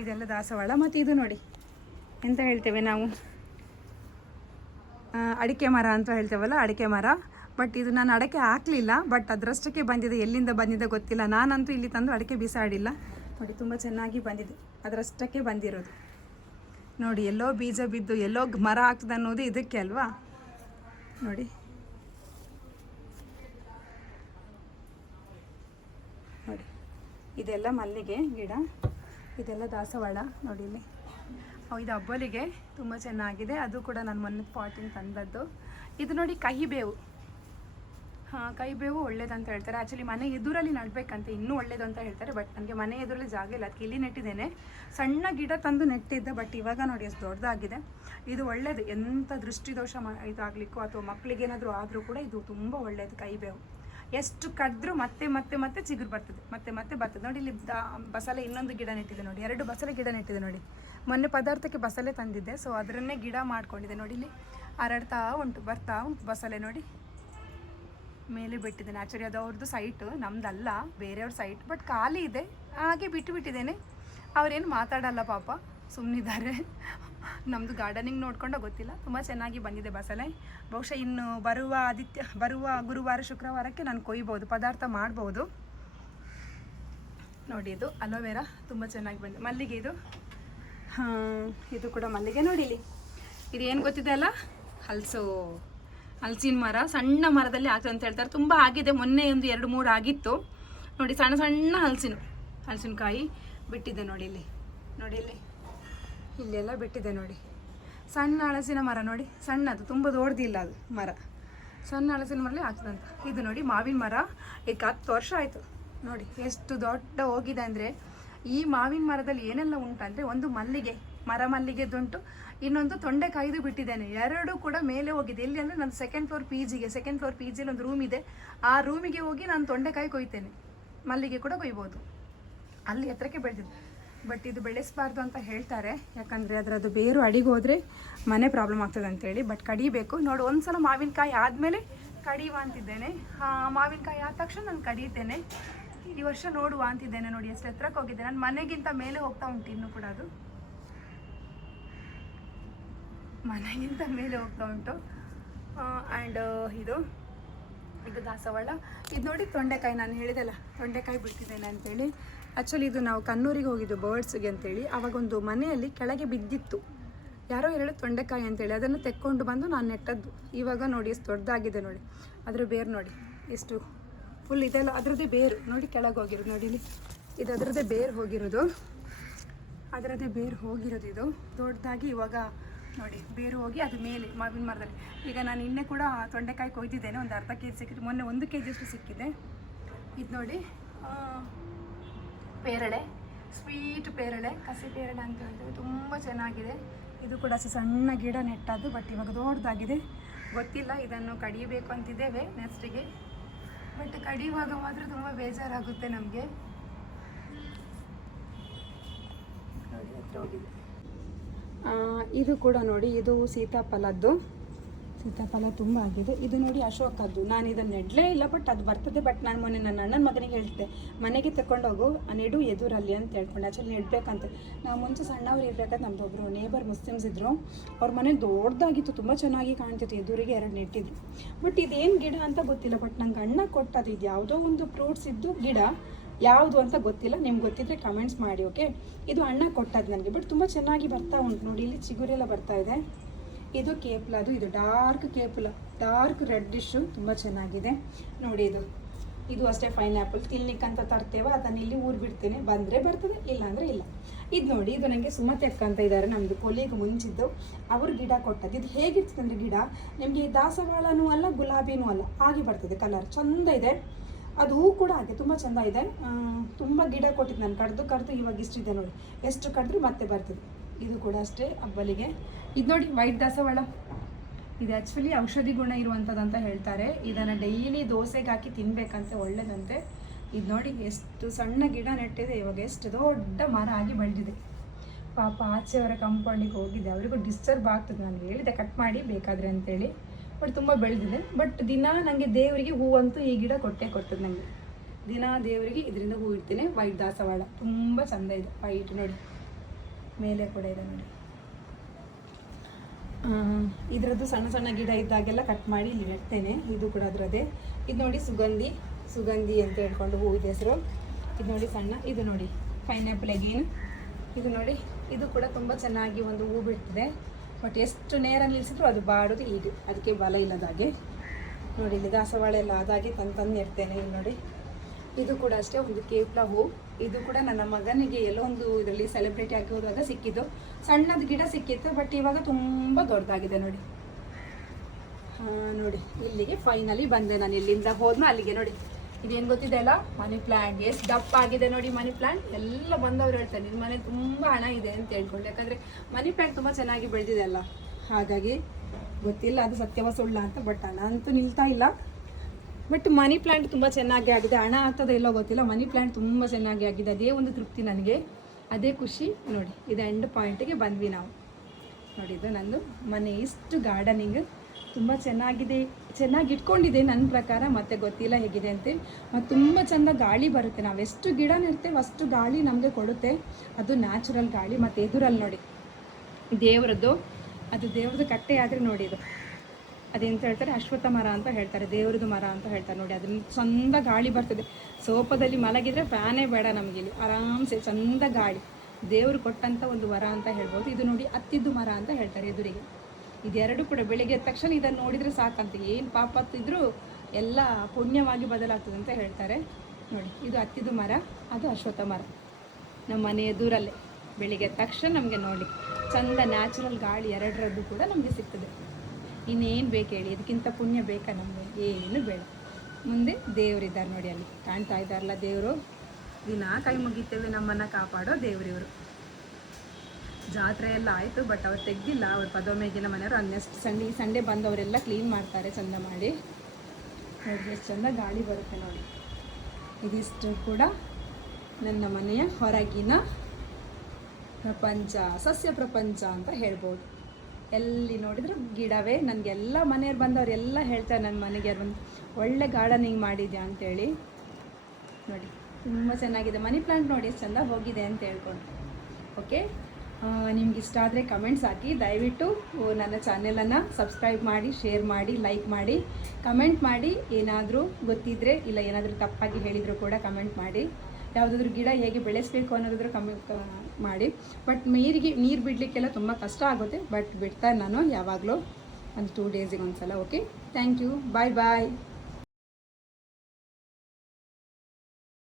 ಇದೆಲ್ಲ ದಾಸವಾಳ. ಮತ್ತು ಇದು ನೋಡಿ ಎಂತ ಹೇಳ್ತೇವೆ ನಾವು, ಅಡಿಕೆ ಮರ ಅಂತ ಹೇಳ್ತೇವಲ್ಲ, ಅಡಿಕೆ ಮರ. ಬಟ್ ಇದು ನಾನು ಅಡಿಕೆ ಹಾಕಲಿಲ್ಲ, ಬಟ್ ಅದರಷ್ಟಕ್ಕೆ ಬಂದಿದೆ. ಎಲ್ಲಿಂದ ಬಂದಿದೆ ಗೊತ್ತಿಲ್ಲ. ನಾನಂತೂ ಇಲ್ಲಿ ತಂದು ಅಡಿಕೆ ಬಿಸಾಡಿಲ್ಲ ನೋಡಿ. ತುಂಬ ಚೆನ್ನಾಗಿ ಬಂದಿದೆ, ಅದರಷ್ಟಕ್ಕೆ ಬಂದಿರೋದು ನೋಡಿ. ಎಲ್ಲೋ ಬೀಜ ಬಿದ್ದು ಎಲ್ಲೋ ಮರ ಆಗ್ತದೆ ಅನ್ನೋದು ಇದಕ್ಕೆ ಅಲ್ವಾ ನೋಡಿ. ನೋಡಿ ಇದೆಲ್ಲ ಮಲ್ಲಿಗೆ ಗಿಡ, ಇದೆಲ್ಲ ದಾಸವಾಳ ನೋಡಿ. ಇಲ್ಲಿ ಇದು ಅಬ್ಬಲಿಗೆ, ತುಂಬ ಚೆನ್ನಾಗಿದೆ. ಅದು ಕೂಡ ನಾನು ಮೊನ್ನೆ ಪಾಟಿಂಗ್ ತಂದದ್ದು. ಇದು ನೋಡಿ ಕಹಿಬೇವು. ಕಹಿಬೇವು ಒಳ್ಳೇದಂತ ಹೇಳ್ತಾರೆ. ಆ್ಯಕ್ಚುಲಿ ಮನೆ ಎದುರಲ್ಲಿ ನಡಬೇಕಂತ, ಇನ್ನೂ ಒಳ್ಳೇದು ಅಂತ ಹೇಳ್ತಾರೆ. ಬಟ್ ನನಗೆ ಮನೆ ಎದುರಲ್ಲಿ ಜಾಗ ಇಲ್ಲ, ಅದಕ್ಕೆ ಇಲ್ಲಿ ನೆಟ್ಟಿದ್ದೇನೆ. ಸಣ್ಣ ಗಿಡ ತಂದು ನೆಟ್ಟಿದ್ದೆ, ಬಟ್ ಇವಾಗ ನೋಡಿ ಎಷ್ಟು ದೊಡ್ಡದಾಗಿದೆ. ಇದು ಒಳ್ಳೇದು, ಎಂಥ ದೃಷ್ಟಿದೋಷ ಇದಾಗಲಿಕ್ಕೂ ಅಥವಾ ಮಕ್ಕಳಿಗೇನಾದರೂ ಆದರೂ ಕೂಡ ಇದು ತುಂಬ ಒಳ್ಳೆಯದು. ಕಹಿಬೇವು ಎಷ್ಟು ಕಡಿದ್ರೂ ಮತ್ತೆ ಚಿಗುರು ಬರ್ತದೆ, ಮತ್ತೆ ಬರ್ತದೆ ನೋಡಿ. ಇಲ್ಲಿ ಬಸಳೆ ಇನ್ನೊಂದು ಗಿಡ ನೆಟ್ಟಿದೆ ನೋಡಿ, 2 ಬಸಳೆ ಗಿಡ ನೆಟ್ಟಿದೆ ನೋಡಿ. ಮೊನ್ನೆ ಪದಾರ್ಥಕ್ಕೆ ಬಸಳೆ ತಂದಿದ್ದೆ, ಸೊ ಅದರನ್ನೇ ಗಿಡ ಮಾಡ್ಕೊಂಡಿದೆ ನೋಡಿ. ಇಲ್ಲಿ ಬರ್ತಾ ಉಂಟು ಬಸಳೆ ನೋಡಿ. ಮೇಲೆ ಬಿಟ್ಟಿದ್ದೇನೆ. ಆ್ಯಕ್ಚುಲಿ ಅದು ಅವ್ರದ್ದು ಸೈಟು, ನಮ್ಮದಲ್ಲ, ಬೇರೆಯವ್ರ ಸೈಟ್. ಬಟ್ ಖಾಲಿ ಇದೆ, ಹಾಗೆ ಬಿಟ್ಟಿದ್ದೇನೆ. ಅವರೇನು ಮಾತಾಡಲ್ಲ ಪಾಪ, ಸುಮ್ಮನಿದ್ದಾರೆ. ನಮ್ಮದು ಗಾರ್ಡನಿಂಗ್ ನೋಡ್ಕೊಂಡ ಗೊತ್ತಿಲ್ಲ. ತುಂಬ ಚೆನ್ನಾಗಿ ಬಂದಿದೆ ಬಸಳೆ. ಬಹುಶಃ ಇನ್ನು ಬರುವ ಗುರುವಾರ ಶುಕ್ರವಾರಕ್ಕೆ ನಾನು ಕೊಯ್ಬೋದು, ಪದಾರ್ಥ ಮಾಡ್ಬೋದು ನೋಡಿ. ಇದು ಅಲೋವೆರಾ ತುಂಬ ಚೆನ್ನಾಗಿ ಬಂದಿದೆ. ಮಲ್ಲಿಗೆ ಇದು ಕೂಡ ಮಲ್ಲಿಗೆ ನೋಡಿ. ಇಲ್ಲಿ ಇದು ಏನು ಗೊತ್ತಿದೆ ಅಲ್ಲ, ಹಲಸು ಹಲಸಿನ ಮರ ಸಣ್ಣ ಮರದಲ್ಲಿ ಆಗ್ತದೆ ಅಂತ ಹೇಳ್ತಾರೆ. ತುಂಬ ಆಗಿದೆ, ಮೊನ್ನೆ ಒಂದು 2-3 ಆಗಿತ್ತು ನೋಡಿ. ಸಣ್ಣ ಸಣ್ಣ ಹಲಸಿನಕಾಯಿ ಬಿಟ್ಟಿದೆ ನೋಡಿ. ನೋಡಿ ಇಲ್ಲೆಲ್ಲ ಬಿಟ್ಟಿದೆ ನೋಡಿ. ಸಣ್ಣ ಹಲಸಿನ ಮರ ನೋಡಿ, ಸಣ್ಣದು, ತುಂಬ ದೊಡ್ಡದಿಲ್ಲ ಅದು ಮರ. ಸಣ್ಣ ಹಲಸಿನ ಮರದಲ್ಲಿ ಆಗ್ತದಂತ. ಇದು ನೋಡಿ ಮಾವಿನ ಮರ, ಈಗ 10 ವರ್ಷ ಆಯಿತು ನೋಡಿ, ಎಷ್ಟು ದೊಡ್ಡ ಹೋಗಿದೆ ಅಂದರೆ. ಈ ಮಾವಿನ ಮರದಲ್ಲಿ ಏನೆಲ್ಲ ಉಂಟಂದರೆ, ಒಂದು ಮಲ್ಲಿಗೆದುಂಟು, ಇನ್ನೊಂದು ತೊಂಡೆಕಾಯಿದು ಬಿಟ್ಟಿದ್ದೇನೆ. 2 ಕೂಡ ಮೇಲೆ ಹೋಗಿದೆ. ಎಲ್ಲಿ ಅಂದರೆ ನನ್ನ ಸೆಕೆಂಡ್ ಫ್ಲೋರ್ ಪಿ ಜಿಯಲ್ಲಿ ಒಂದು ರೂಮ್ ಇದೆ. ಆ ರೂಮಿಗೆ ಹೋಗಿ ನಾನು ತೊಂಡೆಕಾಯಿ ಕೊಯ್ತೇನೆ, ಮಲ್ಲಿಗೆ ಕೂಡ ಕೊಯ್ಬೋದು. ಅಲ್ಲಿ ಎತ್ತರಕ್ಕೆ ಬೆಳೆದಿದೆ. ಬಟ್ ಇದು ಬೆಳೆಸಬಾರ್ದು ಅಂತ ಹೇಳ್ತಾರೆ, ಯಾಕಂದರೆ ಅದರದ್ದು ಬೇರು ಅಡಿಗೆ ಹೋದರೆ ಮನೆ ಪ್ರಾಬ್ಲಮ್ ಆಗ್ತದೆ ಅಂತೇಳಿ. ಬಟ್ ಕಡಿಬೇಕು ನೋಡಿ. ಒಂದು ಸಲ ಮಾವಿನಕಾಯಿ ಆದಮೇಲೆ ಕಡಿಯುವ ಅಂತಿದ್ದೇನೆ. ಮಾವಿನಕಾಯಿ ಆದ ತಕ್ಷಣ ನಾನು ಕಡಿಯುತ್ತೇನೆ. ಈ ವರ್ಷ ನೋಡುವ ಅಂತಿದ್ದೇನೆ. ನೋಡಿ ಎಷ್ಟು ಎತ್ತರಕ್ಕೆ ಹೋಗಿದೆ. ನನ್ನ ಮನೆಗಿಂತ ಮೇಲೆ ಹೋಗ್ತಾ ಉಂಟು ಇನ್ನೂ ಕೂಡ, ಅದು ಮನೆಗಿಂತ ಮೇಲೆ ಹೋಗ್ತಾ ಉಂಟು. ಆ್ಯಂಡ್ ಇದು ದಾಸವಾಳ. ಇದು ನೋಡಿ ತೊಂಡೆಕಾಯಿ, ನಾನು ಹೇಳಿದೆಲ್ಲ ತೊಂಡೆಕಾಯಿ ಬಿಡ್ತಿದ್ದೇನೆ ಅಂತೇಳಿ. ಆ್ಯಕ್ಚುಲಿ ಇದು ನಾವು ಕಣ್ಣೂರಿಗೆ ಹೋಗಿದ್ದು ಬರ್ಡ್ಸ್ಗೆ ಅಂತೇಳಿ. ಆವಾಗೊಂದು ಮನೆಯಲ್ಲಿ ಕೆಳಗೆ ಬಿದ್ದಿತ್ತು, ಯಾರೋ 2 ತೊಂಡೆಕಾಯಿ ಅಂತೇಳಿ. ಅದನ್ನು ತೆಕ್ಕೊಂಡು ಬಂದು ನಾನು ನೆಟ್ಟದ್ದು. ಇವಾಗ ನೋಡಿ ಎಷ್ಟು ದೊಡ್ಡದಾಗಿದೆ ನೋಡಿ. ಅದರ ಬೇರು ನೋಡಿ ಎಷ್ಟು ಫುಲ್ ಇದೆಲ್ಲ ಅದರದ್ದೇ ಬೇರು ನೋಡಿ, ಕೆಳಗೆ ಹೋಗಿರೋದು ನೋಡಿ. ಇದು ಅದರದ್ದೇ ಬೇರು ಹೋಗಿರೋದು, ಇದು ದೊಡ್ಡದಾಗಿ ಇವಾಗ ನೋಡಿ ಬೇರು ಹೋಗಿ ಅದು ಮೇಲೆ ಮಾವಿನ ಮರದಲ್ಲಿ. ಈಗ ನಾನು ಇನ್ನೇ ಕೂಡ ತೊಂಡೆಕಾಯಿ ಕೊಯ್ದಿದ್ದೇನೆ. ಒಂದು ಅರ್ಧ ಕೆಜಿ ಸಿಕ್ಕಿದೆ, ಮೊನ್ನೆ 1 ಕೆಜಿಯಷ್ಟು ಸಿಕ್ಕಿದೆ. ಇದು ನೋಡಿ ಪೇರಳೆ, ಸ್ವೀಟ್ ಪೇರಳೆ, ಕಸಿ ಪೇರಳೆ ಅಂತ ಹೇಳ್ತೇವೆ, ತುಂಬ ಚೆನ್ನಾಗಿದೆ. ಇದು ಕೂಡ ಸಣ್ಣ ಗಿಡ ನೆಟ್ಟದ್ದು, ಬಟ್ ಇವಾಗ ದೊಡ್ಡದಾಗಿದೆ. ಗೊತ್ತಿಲ್ಲ, ಇದನ್ನು ಕಡಿಯಬೇಕು ಅಂತಿದ್ದೇವೆ ನೆಕ್ಸ್ಟಿಗೆ. ಬಟ್ ಕಡಿಯುವಾಗ ಮಾತ್ರ ತುಂಬ ಬೇಜಾರಾಗುತ್ತೆ ನಮಗೆ. ನೋಡಿ ಹತ್ರ ಹೋಗಿದೆ. ಇದು ಕೂಡ ನೋಡಿ, ಇದು ಸೀತಾಫಲ ತುಂಬ ಆಗಿದೆ. ಇದು ನೋಡಿ ಅಶೋಕದ್ದು. ನಾನು ಇದನ್ನು ನೆಡಲೇ ಇಲ್ಲ, ಬಟ್ ಅದು ಬರ್ತದೆ. ಬಟ್ ನಾನು ಮೊನ್ನೆ ನನ್ನ ಅಣ್ಣನ ಮಗನಿಗೆ ಹೇಳ್ತೆ, ಮನೆಗೆ ತಗೊಂಡೋಗು ನೆಡು ಎದುರಲ್ಲಿ ಅಂತ ಹೇಳ್ಕೊಂಡು. ಆ್ಯಕ್ಚುಲಿ ನೆಡಬೇಕಂತ. ನಾವು ಮುಂಚೆ ಸಣ್ಣವ್ರು ಇರಬೇಕಾದ್ರೆ ನಮ್ಮದೊಬ್ಬರು ನೇಬರ್ ಮುಸ್ಲಿಮ್ಸ್ ಇದ್ದರು, ಅವ್ರ ಮನೆ ದೊಡ್ಡದಾಗಿತ್ತು, ತುಂಬ ಚೆನ್ನಾಗಿ ಕಾಣ್ತಿತ್ತು. ಎದುರಿಗೆ 2 ನೆಟ್ಟಿದ್ರು. ಬಟ್ ಇದೇನು ಗಿಡ ಅಂತ ಗೊತ್ತಿಲ್ಲ. ಬಟ್ ನಂಗೆ ಅಣ್ಣ ಕೊಟ್ಟದು, ಇದು ಯಾವುದೋ ಒಂದು ಫ್ರೂಟ್ಸ್ ಇದ್ದು ಗಿಡ, ಯಾವುದು ಅಂತ ಗೊತ್ತಿಲ್ಲ. ನಿಮ್ಗೆ ಗೊತ್ತಿದ್ರೆ ಕಮೆಂಟ್ಸ್ ಮಾಡಿ, ಓಕೆ. ಇದು ಅಣ್ಣ ಕೊಟ್ಟದ್ದು ನನಗೆ. ಬಟ್ ತುಂಬ ಚೆನ್ನಾಗಿ ಬರ್ತಾ ಉಂಟು ನೋಡಿ. ಇಲ್ಲಿ ಚಿಗುರೆಲ್ಲ ಬರ್ತಾ ಇದೆ. ಇದು ಕೇಪಲ, ಇದು ಡಾರ್ಕ್ ಕೇಪಲ, ಡಾರ್ಕ್ ರೆಡ್ಡಿಶು, ತುಂಬ ಚೆನ್ನಾಗಿದೆ ನೋಡಿ. ಇದು ಅಷ್ಟೇ ಪೈನಾಪಲ್ ತಿನ್ಲಿಕ್ಕೆ ಅಂತ ತರ್ತೇವೆ, ಅದನ್ನು ಇಲ್ಲಿ ಊರು ಬಿಡ್ತೇನೆ. ಬಂದರೆ ಬರ್ತದೆ, ಇಲ್ಲ ಅಂದರೆ ಇಲ್ಲ. ಇದು ನೋಡಿ, ಇದು ನನಗೆ ಸುಮತಿ ಅಕ್ಕ ಅಂತ ಇದ್ದಾರೆ, ನಮ್ಮದು ಕೊಲ್ಲಿಗೆ ಮುಂಚಿದ್ದು. ಅವರು ಗಿಡ ಕೊಟ್ಟದ್ದು. ಇದು ಹೇಗಿರ್ತದೆ ಅಂದರೆ ಗಿಡ ನಿಮಗೆ ದಾಸವಾಳನೂ ಅಲ್ಲ, ಗುಲಾಬಿನೂ ಅಲ್ಲ, ಹಾಗೆ ಬರ್ತದೆ. ಕಲರ್ ಚೆಂದ ಇದೆ. ಅದು ಹೂ ಕೂಡ ಹಾಗೆ ತುಂಬ ಚೆಂದ ಇದೆ. ತುಂಬ ಗಿಡ ಕೊಟ್ಟಿದ್ದು ನಾನು, ಕಡ್ದು ಇವಾಗ ಇಷ್ಟಿದೆ ನೋಡಿ. ಎಷ್ಟು ಕಡಿದ್ರೂ ಮತ್ತೆ ಬರ್ತದೆ. ಇದು ಕೂಡ ಅಷ್ಟೇ ಹಬ್ಬಲಿಗೆ. ಇದು ನೋಡಿ ವೈಟ್ ದಾಸವಾಳ. ಇದು ಆ್ಯಕ್ಚುಲಿ ಔಷಧಿ ಗುಣ ಇರುವಂಥದ್ದಂತ ಹೇಳ್ತಾರೆ. ಇದನ್ನು ಡೈಲಿ ದೋಸೆಗೆ ಹಾಕಿ ತಿನ್ನಬೇಕಂತೆ, ಒಳ್ಳೆಯದಂತೆ. ಇದು ನೋಡಿ ಎಷ್ಟು ಸಣ್ಣ ಗಿಡ ನೆಟ್ಟಿದೆ, ಇವಾಗ ಎಷ್ಟು ದೊಡ್ಡ ಮರ ಆಗಿ ಬೆಳೆದಿದೆ. ಪಾಪ ಆಚೆಯವರ ಕಂಪೌಂಡಿಗೆ ಹೋಗಿದೆ, ಅವರಿಗೂ ಡಿಸ್ಟರ್ಬ್ ಆಗ್ತದೆ. ನಾನು ಹೇಳಿದೆ ಕಟ್ ಮಾಡಿ ಬೇಕಾದರೆ ಅಂತೇಳಿ. ಬಟ್ ತುಂಬ ಬೆಳೆದಿದೆ. ಬಟ್ ದಿನ ನನಗೆ ದೇವರಿಗೆ ಹೂವಂತೂ ಈ ಗಿಡ ಕೊಡ್ತದೆ ನನಗೆ. ದಿನ ದೇವರಿಗೆ ಇದರಿಂದ ಹೂ ಇಡ್ತೀನಿ. ವೈಟ್ ದಾಸವಾಳ ತುಂಬ ಚೆಂದ ಇದೆ, ವೈಟ್ ನೋಡಿ. ಮೇಲೆ ಕೂಡ ಇದೆ ನೋಡಿ. ಇದರದ್ದು ಸಣ್ಣ ಸಣ್ಣ ಗಿಡ ಇದ್ದಾಗೆಲ್ಲ ಕಟ್ ಮಾಡಿ ಇಲ್ಲಿ ನೆಡ್ತೇನೆ. ಇದು ಕೂಡ ಅದರದ್ದೇ. ಇದು ನೋಡಿ ಸುಗಂಧಿ ಅಂತ ಹೇಳ್ಕೊಂಡು ಹೂವಿದ ಹೆಸರು. ಇದು ನೋಡಿ ಸಣ್ಣ. ಇದು ನೋಡಿ ಪೈನಾಪಲ್ ಎಗೇನ್. ಇದು ನೋಡಿ, ಇದು ಕೂಡ ತುಂಬ ಚೆನ್ನಾಗಿ ಒಂದು ಹೂ ಬಿಡ್ತದೆ. ಬಟ್ ಎಷ್ಟು ನೇರ ನಿಲ್ಲಿಸಿದ್ರು ಅದು ಬಾಡೋದು ಹೀಗೆ, ಅದಕ್ಕೆ ಬಲ ಇಲ್ಲದಾಗೆ ನೋಡಿ. ಇಲ್ಲಿ ದಾಸವಾಳ ಎಲ್ಲ ಆದಾಗಿ ತಂದು ನೆಡ್ತೇನೆ. ಇಲ್ಲಿ ನೋಡಿ, ಇದು ಕೂಡ ಅಷ್ಟೇ ಒಂದು ಕೇಪ್ಲ ಹೂ. ಇದು ಕೂಡ ನನ್ನ ಮಗನಿಗೆ ಎಲ್ಲೋ ಒಂದು ಇದರಲ್ಲಿ ಸೆಲೆಬ್ರಿಟಿ ಆಗಿ ಹೋದಾಗ ಸಿಕ್ಕಿದ್ದು. ಸಣ್ಣದು ಗಿಡ ಸಿಕ್ಕಿತ್ತು, ಬಟ್ ಇವಾಗ ತುಂಬ ದೊಡ್ಡದಾಗಿದೆ ನೋಡಿ. ನೋಡಿ ಇಲ್ಲಿಗೆ ಫೈನಲಿ ಬಂದೆ ನಾನು. ಇಲ್ಲಿಂದ ಹೋದ್ನ ಅಲ್ಲಿಗೆ ನೋಡಿ. ಇದೇನು ಗೊತ್ತಿದೆ ಅಲ್ಲ, ಮನಿ ಪ್ಲ್ಯಾಂಟ್ ಎಷ್ಟು ದಪ್ಪ ಆಗಿದೆ ನೋಡಿ. ಮನಿ ಪ್ಲ್ಯಾಂಟ್ ಎಲ್ಲ ಬಂದವರು ಹೇಳ್ತಾರೆ ನಿಮ್ಮ ಮನೆ ತುಂಬ ಹಣ ಇದೆ ಅಂತ ಹೇಳ್ಕೊಂಡು. ಯಾಕಂದರೆ ಮನಿ ಪ್ಲ್ಯಾಂಟ್ ತುಂಬ ಚೆನ್ನಾಗಿ ಬೆಳೆದಿದೆ ಅಲ್ಲ, ಹಾಗಾಗಿ ಗೊತ್ತಿಲ್ಲ ಅದು ಸತ್ಯವ ಸುಳ್ಳ ಅಂತ. ಬಟ್ ಹಣ ಅಂತೂ ನಿಲ್ತಾ ಇಲ್ಲ. ಬಟ್ ಮನಿ ಪ್ಲ್ಯಾಂಟ್ ತುಂಬ ಚೆನ್ನಾಗಿ ಆಗಿದೆ. ಹಣ ಆಗ್ತದೆ ಇಲ್ಲೋ ಗೊತ್ತಿಲ್ಲ, ಮನಿ ಪ್ಲ್ಯಾಂಟ್ ತುಂಬ ಚೆನ್ನಾಗಿ ಆಗಿದೆ. ಅದೇ ಒಂದು ತೃಪ್ತಿ ನನಗೆ, ಅದೇ ಖುಷಿ ನೋಡಿ. ಇದು ಎಂಡ್ ಪಾಯಿಂಟಿಗೆ ಬಂದ್ವಿ ನಾವು ನೋಡಿ. ಇದು ನಂದು ಮನೆ. ಇಷ್ಟು ಗಾರ್ಡನಿಂಗ್ ತುಂಬ ಚೆನ್ನಾಗಿದೆ, ಚೆನ್ನಾಗಿ ಇಟ್ಕೊಂಡಿದೆ ನನ್ನ ಪ್ರಕಾರ. ಮತ್ತೆ ಗೊತ್ತಿಲ್ಲ ಹೇಗಿದೆ ಅಂತೇಳಿ. ಮತ್ತು ತುಂಬ ಚೆಂದ ಗಾಳಿ ಬರುತ್ತೆ. ನಾವು ಎಷ್ಟು ಗಿಡ ನೆಡ್ತೇವೆ ಅಷ್ಟು ಗಾಳಿ ನಮಗೆ ಕೊಡುತ್ತೆ. ಅದು ನ್ಯಾಚುರಲ್ ಗಾಳಿ. ಮತ್ತು ಎದುರಲ್ಲಿ ನೋಡಿ ದೇವರದ್ದು, ಅದು ದೇವ್ರದ್ದು ಕಟ್ಟೆ ಆದರೆ ನೋಡಿ, ಇದು ಅದೇಂತ ಹೇಳ್ತಾರೆ, ಅಶ್ವತ್ಥ ಮರ ಅಂತ ಹೇಳ್ತಾರೆ, ದೇವ್ರದ್ದು ಮರ ಅಂತ ಹೇಳ್ತಾರೆ ನೋಡಿ. ಅದನ್ನ ಚಂದ ಗಾಳಿ ಬರ್ತದೆ. ಸೋಫಾದಲ್ಲಿ ಮಲಗಿದರೆ ಫ್ಯಾನೇ ಬೇಡ ನಮಗಿಲ್ಲಿ, ಆರಾಮ್ಸೆ ಚಂದ ಗಾಳಿ. ದೇವರು ಕೊಟ್ಟಂಥ ಒಂದು ವರ ಅಂತ ಹೇಳ್ಬೋದು. ಇದು ನೋಡಿ ಹತ್ತಿದ್ದು ಮರ ಅಂತ ಹೇಳ್ತಾರೆ ಎದುರಿಗೆ. ಇದೆರಡು ಕೂಡ ಬೆಳಿಗ್ಗೆ ಎದ್ದ ತಕ್ಷಣ ಇದನ್ನು ನೋಡಿದರೆ ಸಾಕಂತ, ಏನು ಪಾಪತ್ತಿದ್ರೂ ಎಲ್ಲ ಪುಣ್ಯವಾಗಿ ಬದಲಾಗ್ತದೆ ಅಂತ ಹೇಳ್ತಾರೆ. ನೋಡಿ, ಇದು ಹತ್ತಿದ್ದು ಮರ, ಅದು ಅಶ್ವತ್ಥ ಮರ, ನಮ್ಮ ಮನೆಯ ದೂರಲ್ಲೇ. ಬೆಳಿಗ್ಗೆ ಎದ್ದ ತಕ್ಷಣ ನಮಗೆ ನೋಡಿ ಚಂದ ನ್ಯಾಚುರಲ್ ಗಾಳಿ ಎರಡರದ್ದು ಕೂಡ ನಮಗೆ ಸಿಗ್ತದೆ. ಇನ್ನೇನು ಬೇಕು ಹೇಳಿ, ಇದಕ್ಕಿಂತ ಪುಣ್ಯ ಬೇಕಾ ನಮಗೆ? ಏನು ಬೇಡ. ಮುಂದೆ ದೇವರಿದ್ದಾರೆ ನೋಡಿ, ಅಲ್ಲಿ ಕಾಣ್ತಾ ಇದ್ದಾರಲ್ಲ ದೇವರು. ದಿನ ಕೈ ಮುಗಿತೇವೆ, ನಮ್ಮನ್ನು ಕಾಪಾಡೋ ದೇವರಿವರು. ಜಾತ್ರೆ ಎಲ್ಲ ಆಯಿತು, ಬಟ್ ಅವ್ರು ತೆಗ್ದಿಲ್ಲ. ಅವ್ರು ಪದೊಮ್ಮೆಗಿನ ಮನೆಯವರು ನೆಕ್ಸ್ಟ್ ಸಂಡೇ ಬಂದವರೆಲ್ಲ ಕ್ಲೀನ್ ಮಾಡ್ತಾರೆ ಚಂದ ಮಾಡಿ. ನೋಡಿ ಎಷ್ಟು ಚಂದ ಗಾಳಿ ಬರುತ್ತೆ ನೋಡಿ. ಇದಿಷ್ಟು ಕೂಡ ನನ್ನ ಮನೆಯ ಹೊರಗಿನ ಪ್ರಪಂಚ, ಸಸ್ಯ ಪ್ರಪಂಚ ಅಂತ ಹೇಳ್ಬೋದು. ಎಲ್ಲಿ ನೋಡಿದ್ರು ಗಿಡವೇ. ನನಗೆಲ್ಲ ಮನೆಯವ್ರು ಬಂದವರೆಲ್ಲ ಹೇಳ್ತಾರೆ ನನ್ನ ಮನೆಗೆ ಒಂದು ಒಳ್ಳೆ ಗಾರ್ಡನಿಂಗ್ ಮಾಡಿದ್ಯಾ ಅಂತೇಳಿ. ನೋಡಿ ತುಂಬ ಚೆನ್ನಾಗಿದೆ. ಮನಿ ಪ್ಲಾಂಟ್ ನೋಡಿ ಎಷ್ಟು ಚೆಂದ ಹೋಗಿದೆ ಅಂತ ಹೇಳ್ಕೊಂಡು. ಓಕೆ, ನಿಮ್ಗೆ ಇಷ್ಟ ಆದರೆ ಕಮೆಂಟ್ಸ್ ಹಾಕಿ. ದಯವಿಟ್ಟು ನನ್ನ ಚಾನೆಲನ್ನು ಸಬ್ಸ್ಕ್ರೈಬ್ ಮಾಡಿ, ಶೇರ್ ಮಾಡಿ, ಲೈಕ್ ಮಾಡಿ, ಕಮೆಂಟ್ ಮಾಡಿ. ಏನಾದರೂ ಗೊತ್ತಿದ್ದರೆ ಇಲ್ಲ ಏನಾದರೂ ತಪ್ಪಾಗಿ ಹೇಳಿದರೂ ಕೂಡ ಕಮೆಂಟ್ ಮಾಡಿ. ಯಾವುದಾದ್ರೂ ಗಿಡ ಹೇಗೆ ಬೆಳೆಸಬೇಕು ಅನ್ನೋದಾದ್ರೂ ಕಮೆಂಟ್ ಮಾಡಿ. ಬಟ್ ನೀರು ಬಿಡಲಿಕ್ಕೆಲ್ಲ ತುಂಬ ಕಷ್ಟ ಆಗುತ್ತೆ, ಬಟ್ ಬಿಡ್ತಾರೆ ನಾನು ಯಾವಾಗಲೂ ಒಂದು 2 ಡೇಸಿಗೆ ಒಂದು ಸಲ. Okay, thank you, bye bye.